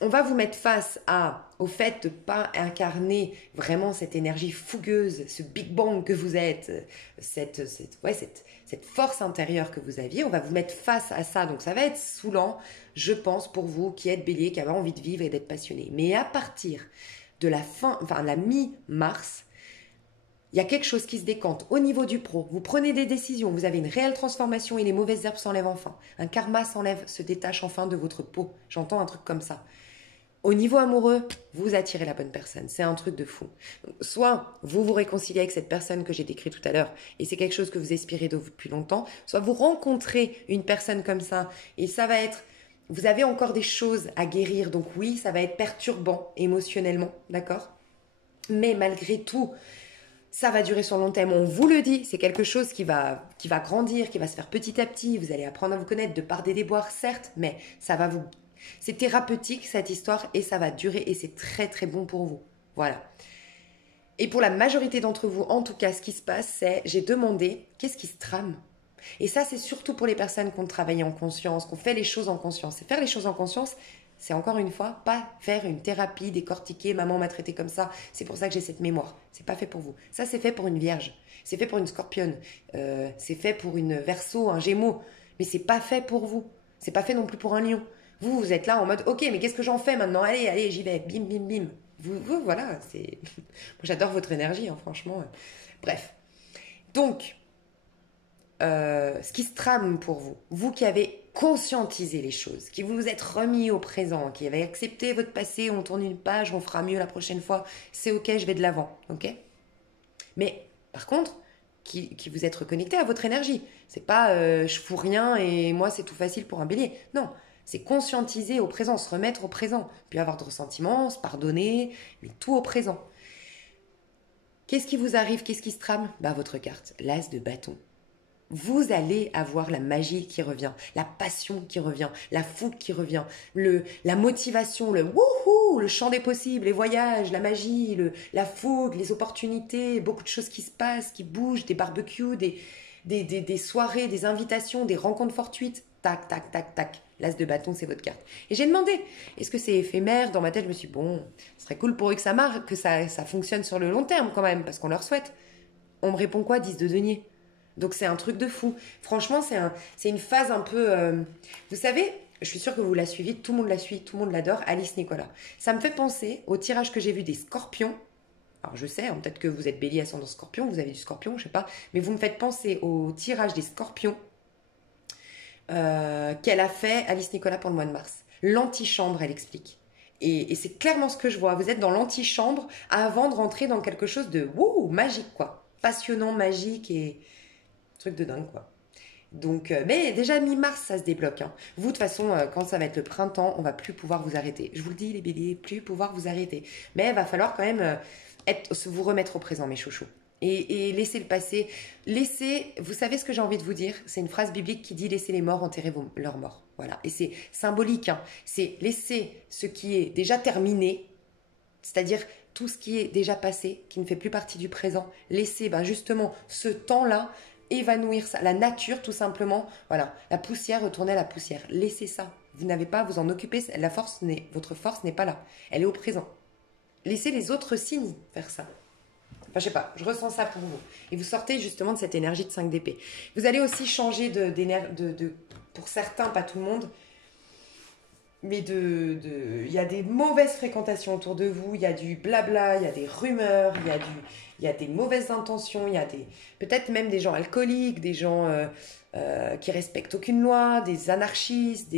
on va vous mettre face au fait de pas incarner vraiment cette énergie fougueuse, ce Big Bang que vous êtes, cette force intérieure que vous aviez. On va vous mettre face à ça, donc ça va être saoulant, je pense, pour vous qui êtes bélier, qui avez envie de vivre et d'être passionné. Mais à partir de la mi-mars, il y a quelque chose qui se décante au niveau du pro. Vous prenez des décisions, vous avez une réelle transformation et les mauvaises herbes s'enlèvent enfin. Un karma se détache enfin de votre peau. J'entends un truc comme ça. Au niveau amoureux, vous attirez la bonne personne. C'est un truc de fou. Donc, soit vous vous réconciliez avec cette personne que j'ai décrite tout à l'heure et c'est quelque chose que vous aspirez depuis longtemps, soit vous rencontrez une personne comme ça et ça va être... Vous avez encore des choses à guérir. Donc oui, ça va être perturbant émotionnellement, d'accord ? Mais malgré tout... Ça va durer sur le long terme, on vous le dit, c'est quelque chose qui va grandir, qui va se faire petit à petit, vous allez apprendre à vous connaître de par des déboires, certes, mais c'est thérapeutique cette histoire et ça va durer et c'est très très bon pour vous. Voilà. Et pour la majorité d'entre vous, en tout cas, ce qui se passe, c'est, j'ai demandé, qu'est-ce qui se trame ? Et ça, c'est surtout pour les personnes qui ont travaillé en conscience, qui ont fait les choses en conscience. Et faire les choses en conscience, c'est encore une fois pas faire une thérapie décortiquée, maman m'a traité comme ça, c'est pour ça que j'ai cette mémoire. C'est pas fait pour vous. Ça, c'est fait pour une vierge, c'est fait pour une scorpionne, c'est fait pour une verseau, un gémeaux, mais c'est pas fait pour vous. C'est pas fait non plus pour un lion. Vous êtes là en mode, ok, mais qu'est-ce que j'en fais maintenant ? Allez, j'y vais, bim, bim, bim. Vous voilà, c'est... Moi, j'adore votre énergie, hein, franchement. Bref. Donc, ce qui se trame pour vous, vous qui avez conscientisé les choses, qui vous êtes remis au présent, qui avez accepté votre passé, on tourne une page, on fera mieux la prochaine fois, c'est ok, je vais de l'avant, ok ? Mais par contre, qui vous êtes reconnecté à votre énergie, c'est pas je fous rien et moi c'est tout facile pour un bélier, non, c'est conscientiser au présent, se remettre au présent, puis avoir de ressentiments, se pardonner, mais tout au présent. Qu'est-ce qui vous arrive, qu'est-ce qui se trame ? Bah votre carte, l'as de bâton. Vous allez avoir la magie qui revient, la passion qui revient, la fougue qui revient, la motivation, le wouhou, le champ des possibles, les voyages, la magie, la fougue, les opportunités, beaucoup de choses qui se passent, qui bougent, des barbecues, des soirées, des invitations, des rencontres fortuites. Tac, tac, tac, tac. L'as de bâton, c'est votre carte. Et j'ai demandé, est-ce que c'est éphémère ? Dans ma tête, je me suis dit, bon, ce serait cool pour eux que ça marche, que ça fonctionne sur le long terme quand même, parce qu'on leur souhaite. On me répond quoi ? 10 de denier. Donc c'est un truc de fou. Franchement, c'est une phase un peu... Vous savez, je suis sûre que vous la suivez, tout le monde la suit, tout le monde l'adore, Alice Nicolas. Ça me fait penser au tirage que j'ai vu des scorpions. Alors je sais, hein, peut-être que vous êtes bélier ascendant scorpion, vous avez du scorpion, je sais pas. Mais vous me faites penser au tirage des scorpions qu'elle a fait, Alice Nicolas, pour le mois de mars. L'antichambre, elle explique. Et c'est clairement ce que je vois. Vous êtes dans l'antichambre avant de rentrer dans quelque chose de magique, quoi. Passionnant, magique et... Truc de dingue, quoi. Donc, mais déjà mi-mars, ça se débloque. Hein. Vous, de toute façon, quand ça va être le printemps, on va plus pouvoir vous arrêter. Je vous le dis, les béliers, plus pouvoir vous arrêter. Mais il va falloir quand même vous remettre au présent, mes chouchous. Et laisser le passé. Vous savez ce que j'ai envie de vous dire ? C'est une phrase biblique qui dit « Laissez les morts enterrer leurs morts ». Voilà. Et c'est symbolique. Hein. C'est laisser ce qui est déjà terminé, c'est-à-dire tout ce qui est déjà passé, qui ne fait plus partie du présent. Laisser justement ce temps-là évanouir ça, la nature tout simplement, voilà, la poussière, retourner à la poussière, laissez ça, Vous n'avez pas à vous en occuper. Votre force n'est pas là. Elle est au présent. Laissez les autres signes faire ça. Enfin, je sais pas, je ressens ça pour vous. Et vous sortez justement de cette énergie de 5 d'épée. Vous allez aussi changer pour certains, pas tout le monde, mais il y a des mauvaises fréquentations autour de vous, il y a du blabla, il y a des rumeurs, il y a des mauvaises intentions, il y a peut-être même des gens alcooliques, des gens qui respectent aucune loi, des anarchistes,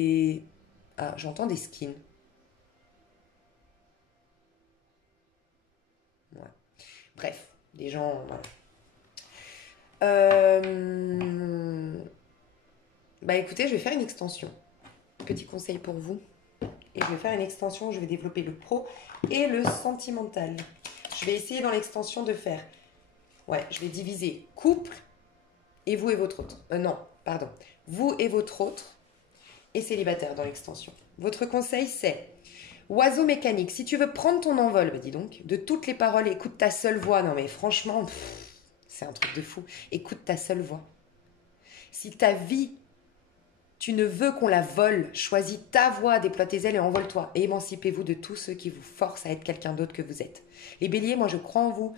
Ah, j'entends des skins. Ouais. Bref, des gens... Voilà. Bah écoutez, je vais faire une extension. Petit conseil pour vous. Et je vais faire une extension, je vais développer le pro et le sentimental. Je vais essayer dans l'extension de faire... Ouais, je vais diviser couple et vous et votre autre. Non, pardon. Vous et votre autre et célibataire dans l'extension. Votre conseil, c'est... Oiseau mécanique, si tu veux prendre ton envol, bah dis donc, de toutes les paroles, écoute ta seule voix. Non mais franchement, c'est un truc de fou. Écoute ta seule voix. Si ta vie, tu ne veux qu'on la vole, choisis ta voix, déploie tes ailes et envole-toi. Et émancipez-vous de tous ceux qui vous forcent à être quelqu'un d'autre que vous êtes. Les béliers, moi je crois en vous.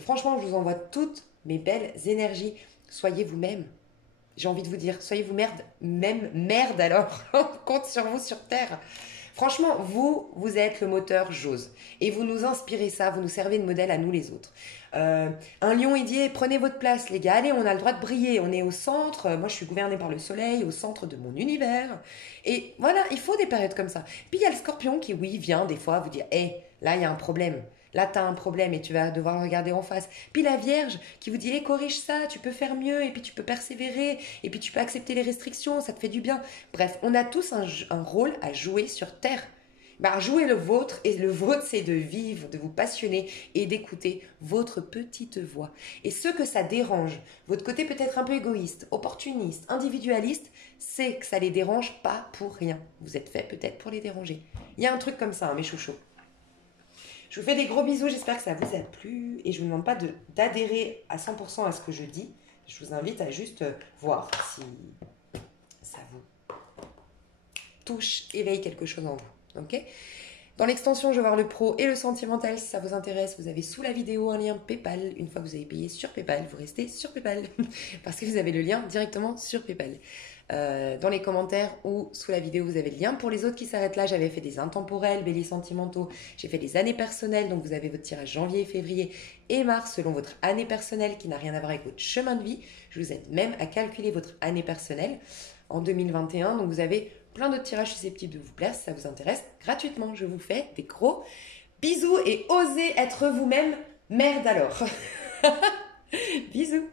Franchement, je vous envoie toutes mes belles énergies. Soyez vous-même. J'ai envie de vous dire, soyez vous merde alors. On compte sur vous sur Terre. Franchement, vous êtes le moteur Jose. Et vous nous inspirez ça, vous nous servez de modèle à nous les autres. Un lion, il dit, prenez votre place les gars, allez, on a le droit de briller, on est au centre, moi je suis gouvernée par le soleil, au centre de mon univers. Et voilà, il faut des périodes comme ça. Puis il y a le scorpion qui, oui, vient des fois vous dire, hé, là il y a un problème. Là, tu as un problème et tu vas devoir le regarder en face. Puis la Vierge qui vous dit, corrige ça, tu peux faire mieux, et puis tu peux persévérer, et puis tu peux accepter les restrictions, ça te fait du bien. Bref, on a tous un rôle à jouer sur Terre. Bah, jouez le vôtre, et le vôtre, c'est de vivre, de vous passionner et d'écouter votre petite voix. Et ce que ça dérange, votre côté peut-être un peu égoïste, opportuniste, individualiste, c'est que ça les dérange pas pour rien. Vous êtes fait peut-être pour les déranger. Il y a un truc comme ça, mes chouchous. Je vous fais des gros bisous, j'espère que ça vous a plu et je ne vous demande pas d'adhérer à 100% à ce que je dis. Je vous invite à juste voir si ça vous touche, éveille quelque chose en vous. Ok ? Dans l'extension, je vais voir le pro et le sentimental. Si ça vous intéresse, vous avez sous la vidéo un lien PayPal. Une fois que vous avez payé sur PayPal, vous restez sur PayPal parce que vous avez le lien directement sur PayPal. Dans les commentaires ou sous la vidéo, vous avez le lien. Pour les autres qui s'arrêtent là, j'avais fait des intemporels, béliers sentimentaux. J'ai fait des années personnelles, donc vous avez votre tirage janvier, février et mars selon votre année personnelle qui n'a rien à voir avec votre chemin de vie. Je vous aide même à calculer votre année personnelle en 2021. Donc vous avez plein d'autres tirages susceptibles de vous plaire si ça vous intéresse. Gratuitement, je vous fais des gros bisous et osez être vous-même. Merde alors. Bisous.